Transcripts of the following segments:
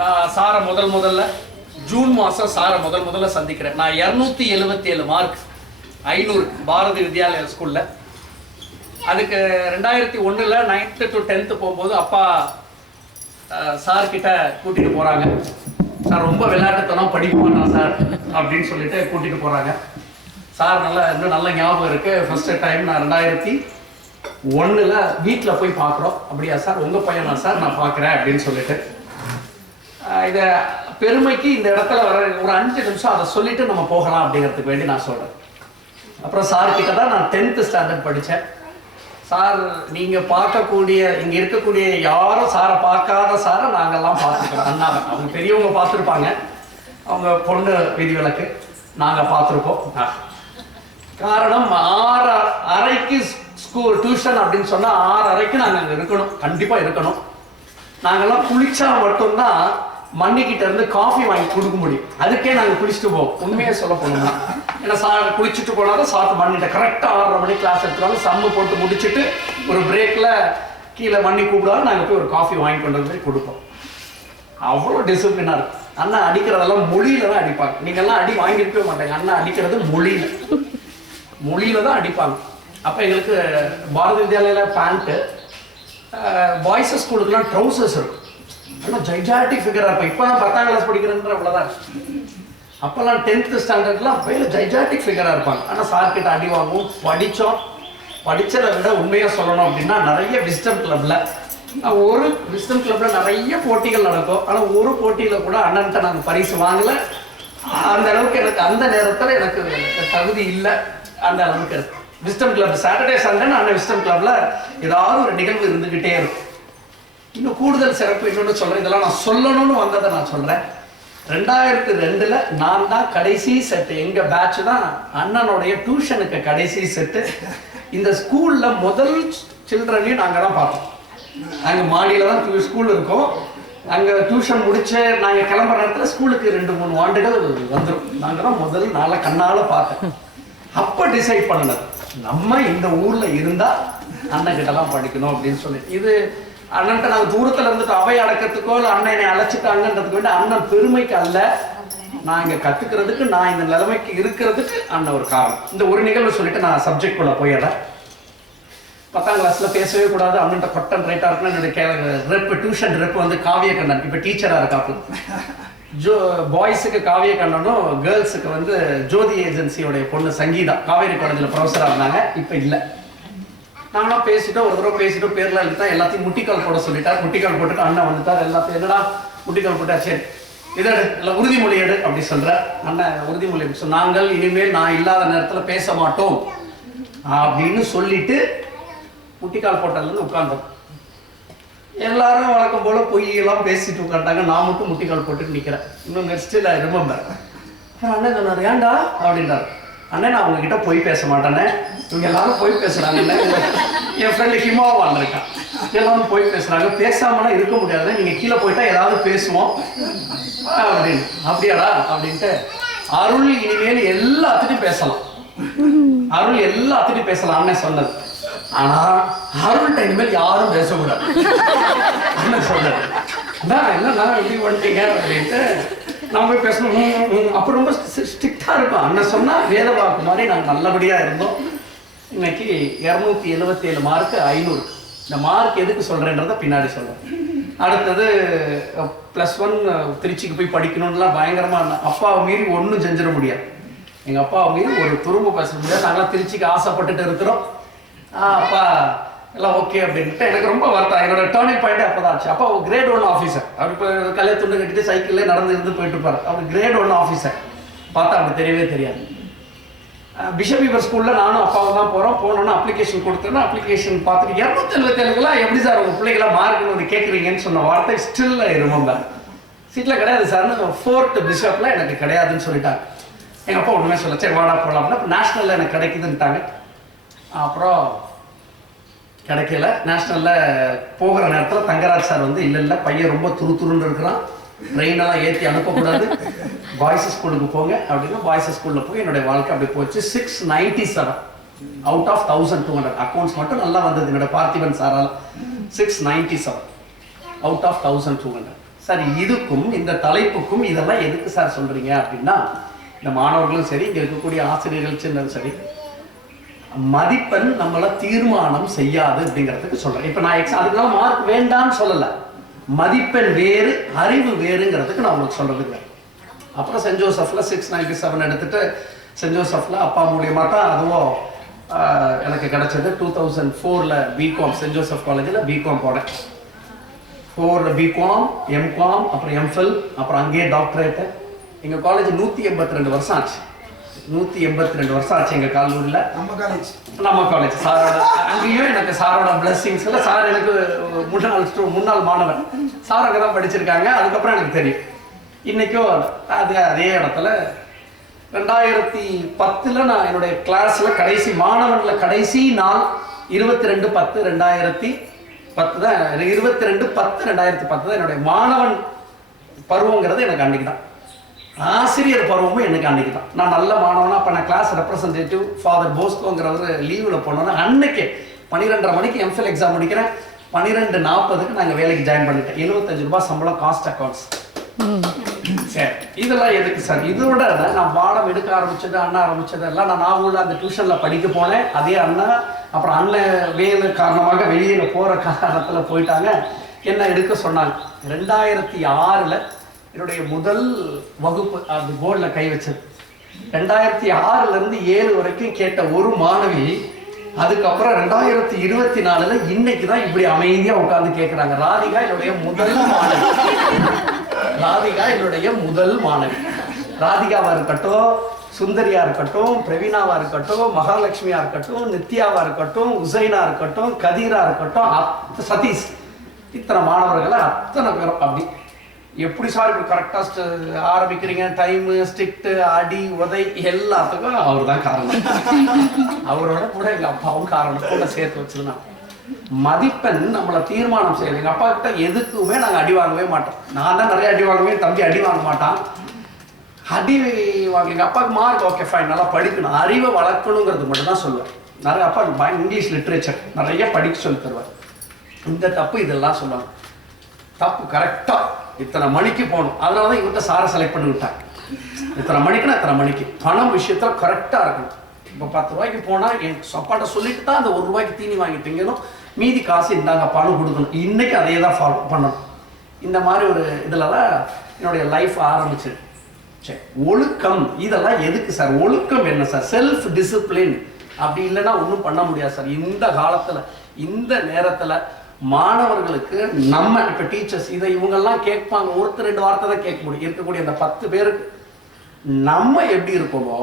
நான் சாரை முதல்ல ஜூன் மாதம் சாரை முதல்ல சந்திக்கிறேன். நான் 277 மார்க் 500 பாரதி வித்யாலயா ஸ்கூலில். அதுக்கு 2001 9th to 10th போகும்போது அப்பா சார்கிட்ட கூட்டிகிட்டு போகிறாங்க. சார் ரொம்ப விளையாட்டுத்தனம் படிப்பானா சார் அப்படின்னு சொல்லிட்டு கூட்டிகிட்டு போகிறாங்க. சார் இன்னும் நல்ல ஞாபகம் இருக்குது. ஃபஸ்ட்டு டைம் நான் 2001 வீட்டில் போய் பார்க்குறோம். அப்படியா சார், உங்கள் பையனா சார், நான் பார்க்குறேன் அப்படின்னு சொல்லிட்டு இதை பெருமைக்கு இந்த இடத்துல வர ஒரு 5 நிமிஷம் அதை சொல்லிட்டு நம்ம போகலாம் அப்படிங்கிறதுக்கு வேண்டி நான் சொல்கிறேன். அப்புறம் சார்கிட்ட தான் நான் 10th ஸ்டாண்டர்ட் படித்தேன். சார், நீங்கள் பார்க்கக்கூடிய இங்கே இருக்கக்கூடிய யாரும் சாரை பார்க்காத சாரை நாங்கள்லாம் பார்த்துருக்கோம். அண்ணாவை அவங்க பெரியவங்க பார்த்துருப்பாங்க, அவங்க பொண்ணு விதிவிலக்கு நாங்கள் பார்த்துருக்கோம். காரணம் 6:30 ஸ்கூல் டியூஷன் அப்படின்னு சொன்னால் 6:30 நாங்கள் அங்கே இருக்கணும், கண்டிப்பாக இருக்கணும். நாங்கள்லாம் குளிச்சா மட்டும்தான் மண்ணிக்கிட்ட இருந்து காஃபி வாங்கி கொடுக்க முடியும். அதுக்கே நாங்கள் குளிச்சுட்டு போவோம், உண்மையே சொல்ல போனோம்னா. ஏன்னா சார் குளிச்சுட்டு போனாலும் சாப்பிட்டு மண்ணிட்ட கரெக்டாக 6:30 மணி கிளாஸ் எடுத்துருவாங்க. சம்மு போட்டு முடிச்சுட்டு ஒரு பிரேக்கில் கீழே மண்ணி கூப்பிடுவாங்க. நாங்கள் போய் ஒரு காஃபி வாங்கி கொண்டு போய் கொடுப்போம். அவ்வளோ டிசிப்ளினாக இருக்கும். அண்ணா அடிக்கிறதெல்லாம் மொழியில தான் அடிப்பாங்க. நீங்கள்லாம் அடி வாங்கியிருக்கவே மாட்டாங்க. அண்ணா அடிக்கிறது மொழியில தான் அடிப்பாங்க. அப்போ எங்களுக்கு பாரதி வித்யாலயில் பேண்ட்டு, பாய்ஸஸ் ஸ்கூலுக்குலாம் ட்ரௌசர்ஸ் இருக்கும். ஆனால் ஜைஜாட்டிக் ஃபிகராக இருக்கும். இப்போ தான் 10ஆம் கிளாஸ் படிக்கிறேன்ற அவ்வளோதான். அப்போல்லாம் 10th ஸ்டாண்டர்ட்லாம் பையில ஜைஜாட்டிக் ஃபிகராக இருப்பாங்க. ஆனால் சார்கிட்ட அடி வாங்குவோம். படித்ததை விட உண்மையாக சொல்லணும் அப்படின்னா நிறைய விஸ்டம் கிளப்பில் நிறைய போட்டிகள் நடக்கும். ஆனால் ஒரு போட்டியில் கூட அண்ணன்ட்ட நாங்கள் பரிசு வாங்கலை. அந்த அளவுக்கு எனக்கு அந்த நேரத்தில் எனக்கு தகுதி இல்லை. அந்த அளவுக்கு இருக்கு. விஸ்டம் கிளப் சாட்டர்டே சண்டே அண்ணன் விஸ்டம் கிளப்பில் ஏதாவது ஒரு நிகழ்வு இருந்துக்கிட்டே இருக்கும். இன்னும் கூடுதல் சிறப்பு இன்னொன்று சொல்கிறேன். இதெல்லாம் நான் சொல்லணும்னு வந்ததை நான் சொல்கிறேன். 2002 நான் தான் கடைசி செட்டு. எங்கள் பேட்ச் தான் அண்ணனுடைய டியூஷனுக்கு கடைசி செட்டு. இந்த ஸ்கூலில் முதல் சில்ட்ரனையும் நாங்கள் தான் பார்த்தோம். நாங்கள் மாடியில் தான் ஸ்கூல் இருக்கோம். அங்கே டியூஷன் முடிச்சு நாங்கள் கிளம்புற நேரத்தில் ஸ்கூலுக்கு 2-3 ஆண்டுகள் வந்துடும். நாங்கள் தான் முதல் நாளை கண்ணால் பார்த்தேன். அப்போ டிசைட் பண்ணினது, நம்ம இந்த ஊரில் இருந்தால் அண்ணன்கிட்ட தான் படிக்கணும் அப்படின்னு சொல்லி. இது அண்ணன்ட்ட நாங்கள் தூரத்தில் இருந்துட்டு அவை அடக்கிறதுக்கோ இல்லை அண்ணன் என்னை அழைச்சிட்டாங்கன்றதுக்கு வேண்டி அண்ணன் பெருமைக்கு அல்ல, நான் இங்கே கற்றுக்கிறதுக்கு, நான் இந்த நிலைமைக்கு இருக்கிறதுக்கு அண்ணன் ஒரு காரணம். இந்த ஒரு நிகழ்வு சொல்லிட்டு நான் சப்ஜெக்டுக்குள்ளே போயிடுறேன். 10ஆம் கிளாஸில் பேசவே கூடாது. அண்ணன்ட்ட கொட்டன் ரைட்டாக இருக்குன்னு என்னுடைய டியூஷன் ரெப் வந்து காவிய கண்ணன், இப்போ டீச்சராக இருக்காப்பு. பாய்ஸுக்கு காவிய கண்ணனும் கேர்ள்ஸுக்கு வந்து ஜோதி ஏஜென்சியோடைய பொண்ணு சங்கீதா காவேரி காலேஜில் ப்ரொஃபஸராக இருந்தாங்க. இப்போ இல்லை. நாங்களாம் பேசிட்டோம். ஒரு தடவை பேசிட்டோம், பேரில் எழுதிட்டா எல்லாத்தையும் முட்டிக்கால் போட சொல்லிட்டார். முட்டிக்கால் போட்டுட்டு அண்ணன் வந்துட்டார். எல்லாத்தையும் என்னடா முட்டிக்கால் போட்டா, சரி இதை இல்லை உறுதிமொழி எடு அப்படி சொல்கிற அண்ணன். உறுதிமொழி எடுத்து நாங்கள் இனிமேல் நான் இல்லாத நேரத்தில் பேச மாட்டோம் அப்படின்னு சொல்லிட்டு முட்டிக்கால் போட்டதுலேருந்து உட்கார்ந்தோம். எல்லாரும் வழக்கம் போல பொய்யெல்லாம் பேசிட்டு உட்காண்டாங்க. நான் மட்டும் முட்டிக்கால் போட்டுட்டு நிற்கிறேன். இன்னும் நெக்ஸ்ட்டில் ரிமெம்பர் அண்ணன் சொன்னார், ஏன்டா அப்படின்றார். அண்ணன், நான் உங்ககிட்ட பொய் பேச மாட்டேனே, இவங்க எல்லாரும் பொய் பேசுகிறாங்கன்னு. என் ஃப்ரெண்டு ஹிமாவும் வந்திருக்கான். எல்லாரும் பொய் பேசுகிறாங்க, பேசாமலாம் இருக்க முடியாது, நீங்கள் கீழே போயிட்டா ஏதாவது பேசுவோம் அப்படின்னு. அப்படியாடா அப்படின்ட்டு அருள் இனிமேல் எல்லாத்துட்டையும் பேசலாம், அருள் எல்லாத்துட்டையும் பேசலாம் அண்ணன் சொன்னது. ஆனா அருள்கிட்ட இனிமேல் யாரும் பேசக்கூடாது அண்ணன் சொன்னது. என்னன்னா இப்படி வந்துட்டீங்க அப்படின்ட்டு நம்ம போய் பேசணும். அப்போ ரொம்ப ஸ்ட்ரிக்டாக இருக்கும். அண்ணன் சொன்னால் வேத வாக்கு மாதிரி நாங்கள் நல்லபடியாக இருந்தோம். இன்னைக்கு 277 மார்க்கு 500. இந்த மார்க் எதுக்கு சொல்கிறேன்றதை பின்னாடி சொல்கிறேன். அடுத்தது +1 திருச்சிக்கு போய் படிக்கணும்லாம் பயங்கரமாக. அப்பாவை மீறி ஒன்றும் செஞ்சிட முடியாது. எங்கள் அப்பாவை மீறி ஒரு துரும்பு பேச முடியாது. நாங்களாம் திருச்சிக்கு ஆசைப்பட்டுட்டு இருக்கிறோம். அப்பா எல்லாம் ஓகே அப்படின்ட்டு எனக்கு ரொம்ப வருத்தம். என்னோட டேர்னிங் பாயிண்ட் அப்போ தான் ஆச்சு. அப்போ கிரேட் 1 ஆஃபீஸர். அவர் இப்போ கல்யாண துண்டு கட்டிட்டு சைக்கிள்லேயே நடந்து இருந்து போயிட்டு இருப்பார். அவர் கிரேட் 1 ஆஃபீஸர். பார்த்தா அப்படி தெரியவே தெரியாது. பிஷப் வீவர் ஸ்கூலில் நானும் அப்பாவும் தான் போனோன்னா அப்ளிகேஷன் கொடுத்தோன்னா அப்ளிகேஷன் பார்த்துட்டு 277 எப்படி சார் உங்கள் பிள்ளைகளா மார்க்குன்னு வந்து கேட்குறீங்கன்னு சொன்ன வார்த்தை ஸ்டில் ரிமெம்பர். சீட்டில் கிடையாது சார்னு 4th பிஷப்பில் எனக்கு கிடையாதுன்னு சொல்லிட்டாங்க. எங்கள் அப்பா ஒன்றுமே சொல்ல, சரி வாடா போகலாம் அப்படின்னா நேஷ்னலில் எனக்கு கிடைக்குதுன்ட்டாங்க. அப்புறம் கிடைக்கல. நேஷ்னலில் போகிற நேரத்தில் தங்கராஜ் சார் வந்து இல்லை பையன் ரொம்ப துருன்னு இருக்கிறான், ட்ரெயினெல்லாம் ஏற்றி அனுப்பக்கூடாது, பாய்ஸ் ஸ்கூலுக்கு போங்க அப்படின்னா பாய்ஸ் ஸ்கூலில் போய் என்னுடைய வாழ்க்கை அப்படி போச்சு. 697 அவுட் ஆஃப் 1200. அக்கௌண்ட்ஸ் மட்டும் நல்லா வந்தது என்னோட பார்த்திபன் சாரால். 697 அவுட் ஆஃப் 1200. சார் இதுக்கும் இந்த தலைப்புக்கும் இதெல்லாம் எதுக்கு சார் சொல்றீங்க அப்படின்னா, இந்த மாணவர்களும் சரி, இங்க இருக்கக்கூடிய ஆசிரியர்கள் சின்னதும் சரி, மதிப்பெண் நம்மள தீர்மானம் செய்யாது அப்படிங்கிறதுக்கு சொல்றேன். இப்ப நான் அதுக்கெல்லாம் மார்க் வேண்டாம்னு சொல்லல, மதிப்பெண் வேறு அறிவு வேறுங்கிறதுக்கு நான் உங்களுக்கு சொல்றதுங்க. அப்புறம் சென்ட் ஜோசப்ல 697 எடுத்துட்டு சென்ட் ஜோசப்ல அப்பா மூலியமா தான் அதுவும் எனக்கு கிடைச்சது. 2004ல பிகாம் சென்ட் ஜோசப் காலேஜில் பிகாம் போனேன். 4ல பிகாம், எம்காம், அப்புறம் எம்ஃபில், அப்புறம் அங்கேயே டாக்டரேட்டு. எங்கள் காலேஜ் 182 வருஷம் ஆச்சு. 182 வருஷம் ஆச்சு எங்கள் கல்லூரியில். நம்ம காலேஜ் சாரோட அங்கேயும் எனக்கு சாரோட பிளஸ்ஸிங்ஸ்ல சார் எனக்கு முன்னாள் மாணவன். சார் அங்கே தான் படிச்சிருக்காங்க. அதுக்கப்புறம் எனக்கு தெரியும். இன்னைக்கும் அதே இடத்துல 2010ல் நான் என்னுடைய கிளாஸ்ல கடைசி மாணவன்ல கடைசி நாள் 22/10/2010 தான். 22/10/2010 தான் என்னுடைய மாணவன் பருவங்கிறது எனக்கு அன்னைக்கு தான். ஆசிரியர் பருவமும் எனக்கு அன்னைக்கு தான். நான் நல்ல மாணவனா அப்போ நான் கிளாஸ் ரெப்ரசன்டேட்டிவ் ஃபாதர் போஸ்கோங்கிறவர் லீவில் போனோன்னா அன்னைக்கு 12:30 மணிக்கு எம்ஃபில் எக்ஸாம் முடிக்கிறேன். 12:40க்கு நாங்கள் வேலைக்கு ஜாயின் பண்ணிட்டேன். 75 ரூபாய் சம்பளம், காஸ்ட் அக்கௌண்ட்ஸ். சரி, இதெல்லாம் எதுக்கு சார்? இதோட நான் பாடம் எடுக்க ஆரம்பிச்சது, அண்ணா ஆரம்பிச்சது எல்லாம் நான் நாகூர்ல அந்த டியூஷன்ல படிக்க போனேன். அதே அண்ணா அப்புறம் அண்ணன் வேலை காரணமாக வெளியில போற காரணத்துல போயிட்டாங்க. என்ன எடுக்க சொன்னாங்க. 2006ல் என்னுடைய முதல் வகுப்பு அந்த போர்டில் கை வச்சது. 2006ல இருந்து 7 வரைக்கும் கேட்ட ஒரு மாணவி அதுக்கப்புறம் 2024ல் இன்னைக்கு தான் இப்படி அமைதியா உட்கார்ந்து கேட்கிறாங்க. ராதிகா என்னுடைய முதல் மாணவி. ராதிகா என்னுடைய முதல் மாணவி. ராதிகாவா இருக்கட்டும், சுந்தரியா இருக்கட்டும், பிரவீனாவா இருக்கட்டும், மகாலட்சுமியா இருக்கட்டும், நித்யாவா இருக்கட்டும், உசைனா இருக்கட்டும், கதீரா இருக்கட்டும், சதீஷ், இத்தனை மாணவர்களை அத்தனை பேரும் அப்படி எப்படி சார் இப்படி கரெக்டாக ஆரம்பிக்கிறீங்க? டைமு, ஸ்ட்ரிக்ட், அடி, உதை எல்லாத்துக்கும் அவர் தான் காரணம். அவரோட கூட எங்கள் அப்பாவும் காரணம் கூட சேர்த்து வச்சுருந்தான். மதிப்பெண் நம்மளை தீர்மானம் செய்யுது. எங்கள் அப்பா கிட்ட எதுக்குமே நாங்கள் அடி வாங்கவே மாட்டோம். நான் தான் நிறைய அடி வாங்குவேன், தம்பி அடி வாங்க மாட்டான். அடி வாங்க எங்கள் அப்பாவுக்கு மார்க் ஓகே ஃபைன், நல்லா படிக்கணும், அறிவை வளர்க்கணுங்கிறது மட்டும் தான் சொல்லுவேன். நிறைய அப்பா இங்கிலீஷ் லிட்ரேச்சர் நிறைய படிக்க சொல்லி தருவார். இந்த தப்பு இதெல்லாம் சொல்லுவாங்க. தப்பு கரெக்டாக இத்தனை மணிக்கு போகணும். அதனால தான் இவர்கிட்ட சாரை செலக்ட் பண்ணி விட்டாங்க. இத்தனை மணிக்குன்னா இத்தனை மணிக்கு. பணம் விஷயத்தில் கரெக்டாக இருக்கணும். இப்போ 10 ரூபாய்க்கு போனால் என் சப்பாட்டை சொல்லிட்டு தான் அந்த 1 ரூபாய்க்கு தீனி வாங்கி திங்கணும். மீதி காசு இந்தாங்க பணம் கொடுக்கணும். இன்னைக்கு அதே தான் ஃபாலோ பண்ணணும். இந்த மாதிரி ஒரு இதில் தான் என்னுடைய லைஃப் ஆரம்பிச்சது. சரி, ஒழுக்கம் இதெல்லாம் எதுக்கு சார்? ஒழுக்கம் என்ன சார்? Self discipline. அப்படி இல்லைன்னா ஒன்றும் பண்ண முடியாது சார். இந்த காலத்தில், இந்த நேரத்தில் மாணவர்களுக்கு நம்ம இப்போ டீச்சர்ஸ் இதை இவங்கெல்லாம் கேட்பாங்க. 1-2 வார்த்தை தான் கேட்க முடியும். இருக்கக்கூடிய அந்த 10 பேருக்கு நம்ம எப்படி இருக்கோமோ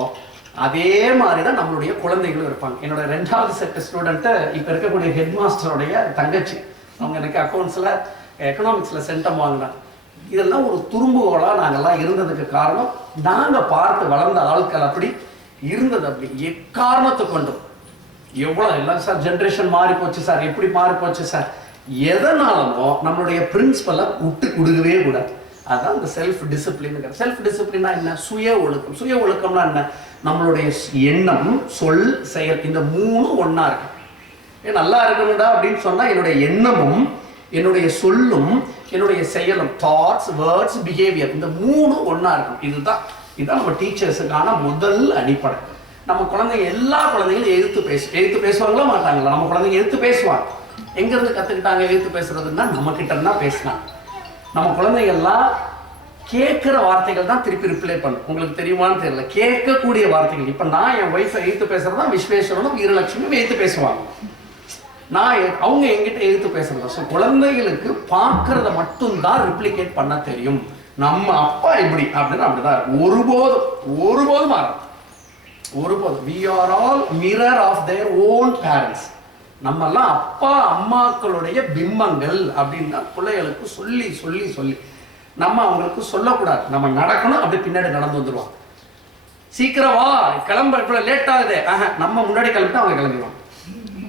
அதே மாதிரி தான் நம்மளுடைய குழந்தைகளும் இருப்பாங்க. என்னோட 2வது செட் ஸ்டூடெண்ட்டு இப்போ இருக்கக்கூடிய ஹெட் மாஸ்டருடைய தங்கச்சி. அவங்க எனக்கு அக்கௌண்ட்ஸில் எக்கனாமிக்ஸில் சென்டம் வாங்கினாங்க. இதெல்லாம் ஒரு துரும்புகோலாக நாங்கள்லாம் இருந்ததுக்கு காரணம் நாங்கள் பார்த்து வளர்ந்த ஆட்கள் அப்படி இருந்தது. அப்படி எக்காரணத்தை கொண்டும் எவ்வளோ எல்லாம் சார் ஜென்ரேஷன் மாறி போச்சு சார், எப்படி மாறி போச்சு சார், எதனாலமோ நம்மளுடைய பிரின்சிபலை விட்டு கொடுக்கவே கூடாது. அதுதான் இந்த செல்ஃப் டிசிப்ளின். செல்ஃப் டிசிப்ளின்னா என்ன? சுய ஒழுக்கம். சுய ஒழுக்கம்னா என்ன? நம்மளுடைய எண்ணம், சொல், செயல், இந்த 3 ஒன்றா இருக்கு. ஏன் நல்லா இருக்கணும்டா அப்படின்னு சொன்னா என்னுடைய எண்ணமும், என்னுடைய சொல்லும், என்னுடைய செயலும், தாட்ஸ், வேர்ட்ஸ், பிஹேவியர், இந்த 3 ஒன்றா இருக்கும். இதுதான் நம்ம டீச்சர்ஸுக்கான முதல் அடிப்படை. நம்ம குழந்தைங்க, எல்லா குழந்தைங்களும் எழுத்து பேசுவாங்களா மாட்டாங்களா? நம்ம குழந்தைங்க எழுத்து பேசுவாங்க. எங்கேருந்து கற்றுக்கிட்டாங்க எழுத்து பேசுறதுன்னா? நம்ம கிட்ட இருந்தா பேசினாங்க. நம்ம குழந்தைகள்லாம் கேட்குற வார்த்தைகள் தான் திருப்பி ரிப்ளை பண்ணும். உங்களுக்கு தெரியுமான்னு தெரியல. கேட்கக்கூடிய வார்த்தைகள். இப்போ நான் என் ஒய்ஃபை எழுத்து பேசுறதா விஸ்வேஸ்வரனும் வீரலட்சுமியும் எழுத்து பேசுவாங்க. அவங்க எங்கிட்ட எழுத்து பேசுறதா. ஸோ குழந்தைகளுக்கு பார்க்கறத மட்டும்தான் ரிப்ளிகேட் பண்ண தெரியும். நம்ம அப்பா இப்படி அப்படின்னு அப்படிதான் இருக்கும். ஒருபோதும் மாறும். ஒருபோதும். we are all mirror of their own parents. நம்மெல்லாம் அப்பா அம்மாக்களுடைய பிம்பங்கள் அப்படின்னா பிள்ளைகளுக்கு சொல்லி சொல்லி சொல்லி நம்ம அவங்களுக்கு சொல்லக்கூடாது. நம்ம நடக்கணும், அப்படி பின்னாடி நடந்து வந்துடுவாங்க. சீக்கிரம் வா, கிளம்ப, இப்போ லேட் ஆகுது, நம்ம முன்னாடி கிளம்பிட்டு அவங்க கிளம்பிடுவாங்க.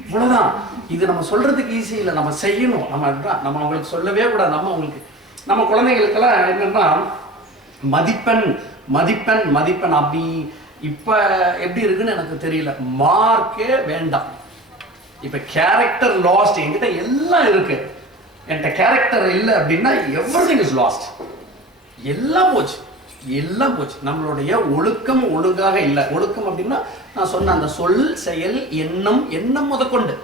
இவ்வளோதான். இது நம்ம சொல்றதுக்கு ஈஸி இல்லை, நம்ம செய்யணும். நம்ம அவங்களுக்கு சொல்லவே கூடாது. நம்ம குழந்தைகளுக்கெல்லாம் என்னன்னா மதிப்பெண் மதிப்பெண் மதிப்பெண் அப்படி இப்போ எப்படி இருக்குன்னு எனக்கு தெரியல. மார்க்கே வேண்டாம். இப்போ கேரக்டர் லாஸ்ட் என்கிட்ட எல்லாம் இருக்கு. என்கிட்ட கேரக்டர் இல்லை அப்படின்னா எவ்ரிதிங் இஸ் லாஸ்ட். எல்லாம் போச்சு, எல்லாம் போச்சு. நம்மளுடைய ஒழுக்கம் ஒழுங்காக இல்லை. ஒழுக்கம் அப்படின்னா நான் சொன்ன அந்த சொல், செயல், எண்ணம் முதற்கொண்டு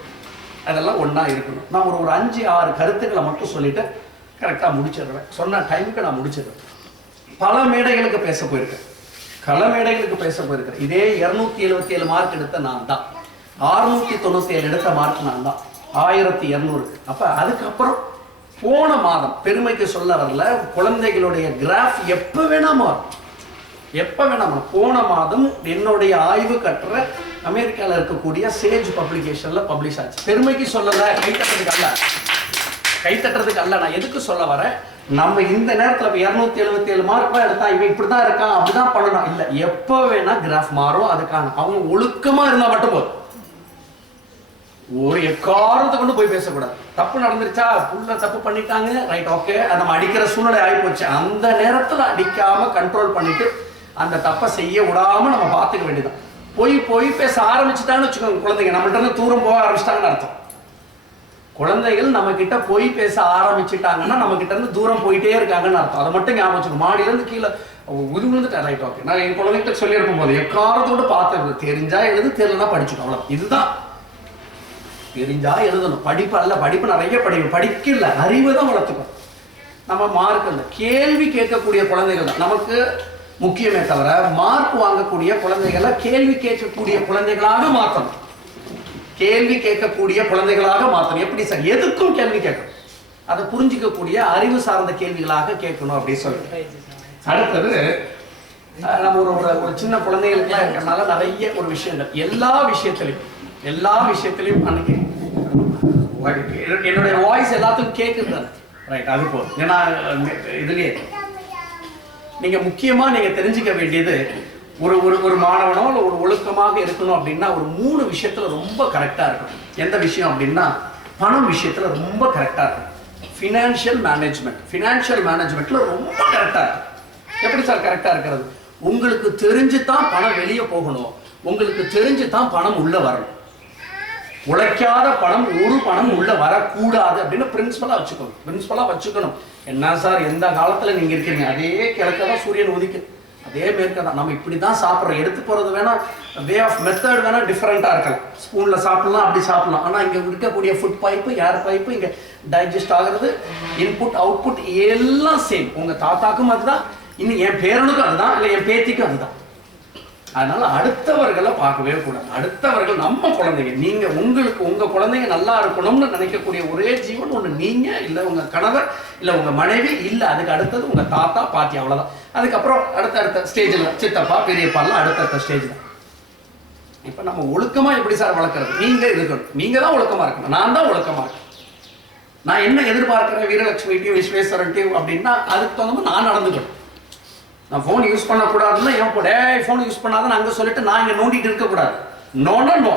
அதெல்லாம் ஒன்றா இருக்கணும். நான் ஒரு 5-6 கருத்துக்களை மட்டும் சொல்லிட்டு கரெக்டாக முடிச்சிடுவேன். சொன்ன டைமுக்கு நான் முடிச்சிடுவேன். பல மேடைகளுக்கு பேச போயிருக்கேன், பல மேடைகளுக்கு பேச போயிருக்கேன். இதே 277 மார்க் எடுத்த நான் தான், 697 எடுத்த மார்க் நான் தான், 1200. அப்போ அதுக்கப்புறம் போன மாதம், பெருமைக்கு சொல்ல வரல, குழந்தைகளுடைய கிராஃப் எப்போ வேணா மாறும், எப்போ வேணா மாறும். போன மாதம் என்னுடைய ஆய்வு கட்டுரை அமெரிக்காவில் இருக்கக்கூடிய சேஜ் பப்ளிகேஷனில் பப்ளிஷ் ஆச்சு. பெருமைக்கு சொல்லலை, கைத்தட்டுறதுக்கு அல்ல. நான் எதுக்கு சொல்ல வரேன், நம்ம இந்த நேரத்தில் 277 மார்க் தான் எடுத்தா, இவன் இப்படி தான் இருக்கான், அப்படிதான் பண்ணணும் இல்லை. எப்போ வேணா கிராஃப் மாறும். அதுக்கான அவங்க ஒழுக்கமாக இருந்தால் மட்டும் போதும். ஒரு எக்காரணத்தை கொண்டு போய் பேசக்கூடாது. தப்பு நடந்துருச்சா, புள்ள தப்பு பண்ணிட்டாங்க, ரைட், ஓகே, நம்ம அடிக்கிற சூழ்நிலை ஆகி போச்சு. அந்த நேரத்தில் அடிக்காம கண்ட்ரோல் பண்ணிட்டு அந்த தப்பை செய்ய விடாம நம்ம பார்த்துக்க வேண்டியதான். போய் பேச ஆரம்பிச்சுட்டான்னு வச்சுக்கோங்க, குழந்தைங்க நம்மள்ட்ட இருந்து தூரம் போக ஆரம்பிச்சிட்டாங்கன்னு அர்த்தம். குழந்தைகள் நம்ம கிட்ட போய் பேச ஆரம்பிச்சுட்டாங்கன்னா நம்ம கிட்ட இருந்து தூரம் போயிட்டே இருக்காங்கன்னு அர்த்தம். அதை மட்டும் ஞாபகம் வச்சுக்கணும். மாடியிலேருந்து கீழே விழுந்துட்டேன், ரைட், ஓகே. நான் என் குழந்தைகிட்ட சொல்லியிருக்கும் போது எக்காரத்தோடு பார்த்து, தெரிஞ்சா எழுது, தெரியலன்னா படிச்சுக்கணும், அவ்வளோ. இதுதான், தெரிஞ்சா எழுதணும். படிப்பு அல்ல, படிப்பு நிறைய படிக்கல, அறிவு தான் வளர்த்துக்கணும். நம்ம மார்க் இல்லை, கேள்வி கேட்கக்கூடிய குழந்தைகள் தான் நமக்கு முக்கியமே தவிர, மார்க் வாங்கக்கூடிய குழந்தைகளை கேள்வி கேட்கக்கூடிய குழந்தைகளாக மாற்றணும். கேள்வி கேட்கக்கூடிய குழந்தைகளாக மாற்றணும். எப்படி சார்? எதுக்கும் கேள்வி கேட்கணும், அதை புரிஞ்சிக்கக்கூடிய அறிவு சார்ந்த கேள்விகளாக கேட்கணும் அப்படின்னு சொல்லிட்டு. அடுத்தது, நம்ம ஒரு சின்ன குழந்தைகளுக்குலாம் இருக்கிறதுனால நிறைய ஒரு விஷயங்கள், எல்லா விஷயத்திலையும் அன்னைக்கு என்னுடைய வாய்ஸ் எல்லாத்துக்கும் கேட்குது, ரைட், அது போதும். ஏன்னா இதுலயே நீங்க முக்கியமா நீங்க தெரிஞ்சுக்க வேண்டியது, ஒரு மாணவனோ இல்லை ஒரு ஒழுக்கமாக இருக்கணும் அப்படின்னா ஒரு 3 விஷயத்துல ரொம்ப கரெக்டா இருக்கணும். எந்த விஷயம் அப்படின்னா, பணம் விஷயத்துல ரொம்ப கரெக்டா இருக்கும். ஃபினான்ஷியல் மேனேஜ்மெண்ட்ல ரொம்ப கரெக்டா இருக்கும். எப்படி சார் கரெக்டா இருக்கிறது? உங்களுக்கு தெரிஞ்சு தான் பணம் வெளியே போகணும், உங்களுக்கு தெரிஞ்சு தான் பணம் உள்ள வரணும். உழைக்காத பணம், ஒரு பணம் உள்ள வரக்கூடாது அப்படின்னு பிரின்சிபலா வச்சுக்கணும். என்ன சார், எந்த காலத்துல நீங்க இருக்கீங்க, அதே கிழக்க தான் சூரியன் உதிக்கு, அதே மேற்க தான். நம்ம இப்படி தான் சாப்பிட்றோம். எடுத்து போறது வேணா, வே ஆஃப் மெத்தட் வேணா டிஃப்ரெண்டா இருக்கலாம். ஸ்பூன்ல சாப்பிடலாம், அப்படி சாப்பிடலாம். ஆனா இங்க இருக்கக்கூடிய ஃபுட் பைப்பு, ஏர் பைப்பு, இங்க டைஜஸ்ட் ஆகுறது, இன்புட் அவுட்புட் எல்லாம் சேம். உங்க தாத்தாக்கும் அதுதான், இன்னும் என் பேரனுக்கும் அதுதான், இல்லை என் பேத்திக்கும் அதுதான். அதனால அடுத்தவர்களை பார்க்கவே கூடாது. அடுத்தவர்கள் நம்ம குழந்தைங்க. நீங்க உங்க குழந்தைங்க நல்லா இருக்கணும்னு நினைக்கக்கூடிய ஒரே ஜீவன் ஒண்ணு நீங்க, இல்ல உங்க கணவர், இல்ல உங்க மனைவி, இல்ல அதுக்கு அடுத்தது உங்க தாத்தா பாட்டி, அவ்வளவுதான். அதுக்கப்புறம் அடுத்த ஸ்டேஜ்ல சித்தப்பா பெரியப்பாலாம் அடுத்த ஸ்டேஜ் தான். இப்ப நம்ம ஒழுக்கமா எப்படி சார் வளர்க்கறது? நீங்க இருக்கணும், நீங்க தான் ஒழுக்கமா இருக்கணும். நான் தான் ஒழுக்கமா இருக்கேன். நான் என்ன எதிர்பார்க்கிறேன் வீரலட்சுமிட்டையும் விஸ்வேஸ்வரன்ட்டையும் அப்படின்னா, அதுக்கு தகுந்த நான் நடந்துக்கணும். நான் ஃபோன் யூஸ் பண்ணக்கூடாதுன்னா என் கூட ஃபோன் யூஸ் பண்ணாதான் அங்கே சொல்லிட்டு நான் இங்கே நோண்டிட்டு இருக்கக்கூடாது. நானும் நோ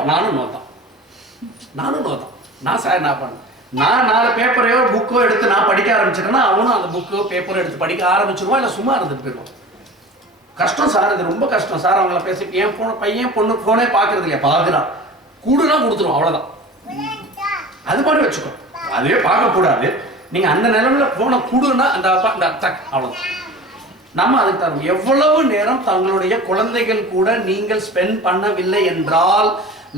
தான். நான் சார் என்ன பண்ணேன், நான் 4 பேப்பரையோ புக்கோ எடுத்து நான் படிக்க ஆரம்பிச்சிட்டேன்னா அவனும் அந்த புக்கோ பேப்பரோ எடுத்து படிக்க ஆரம்பிச்சிருவான், இல்லை சும்மா இருந்துட்டு போயிடுவான். கஷ்டம் சார், இது ரொம்ப கஷ்டம் சார். அவங்கள பேசி என் பையன் பொண்ணு ஃபோனே பார்க்கறது இல்லையா, பார்க்குறான், கூடுனா கொடுத்துருவோம், அவ்வளோதான். அது மாதிரி வச்சுக்கோ, அதுவே பார்க்கக்கூடாது. நீங்கள் அந்த நிலைமையில ஃபோனை கூடுனா அந்த அவ்வளோதான். நம்ம அதுக்கு தரும். எவ்வளவு நேரம் தங்களுடைய குழந்தைகள் கூட நீங்கள் ஸ்பெண்ட் பண்ணவில்லை என்றால்,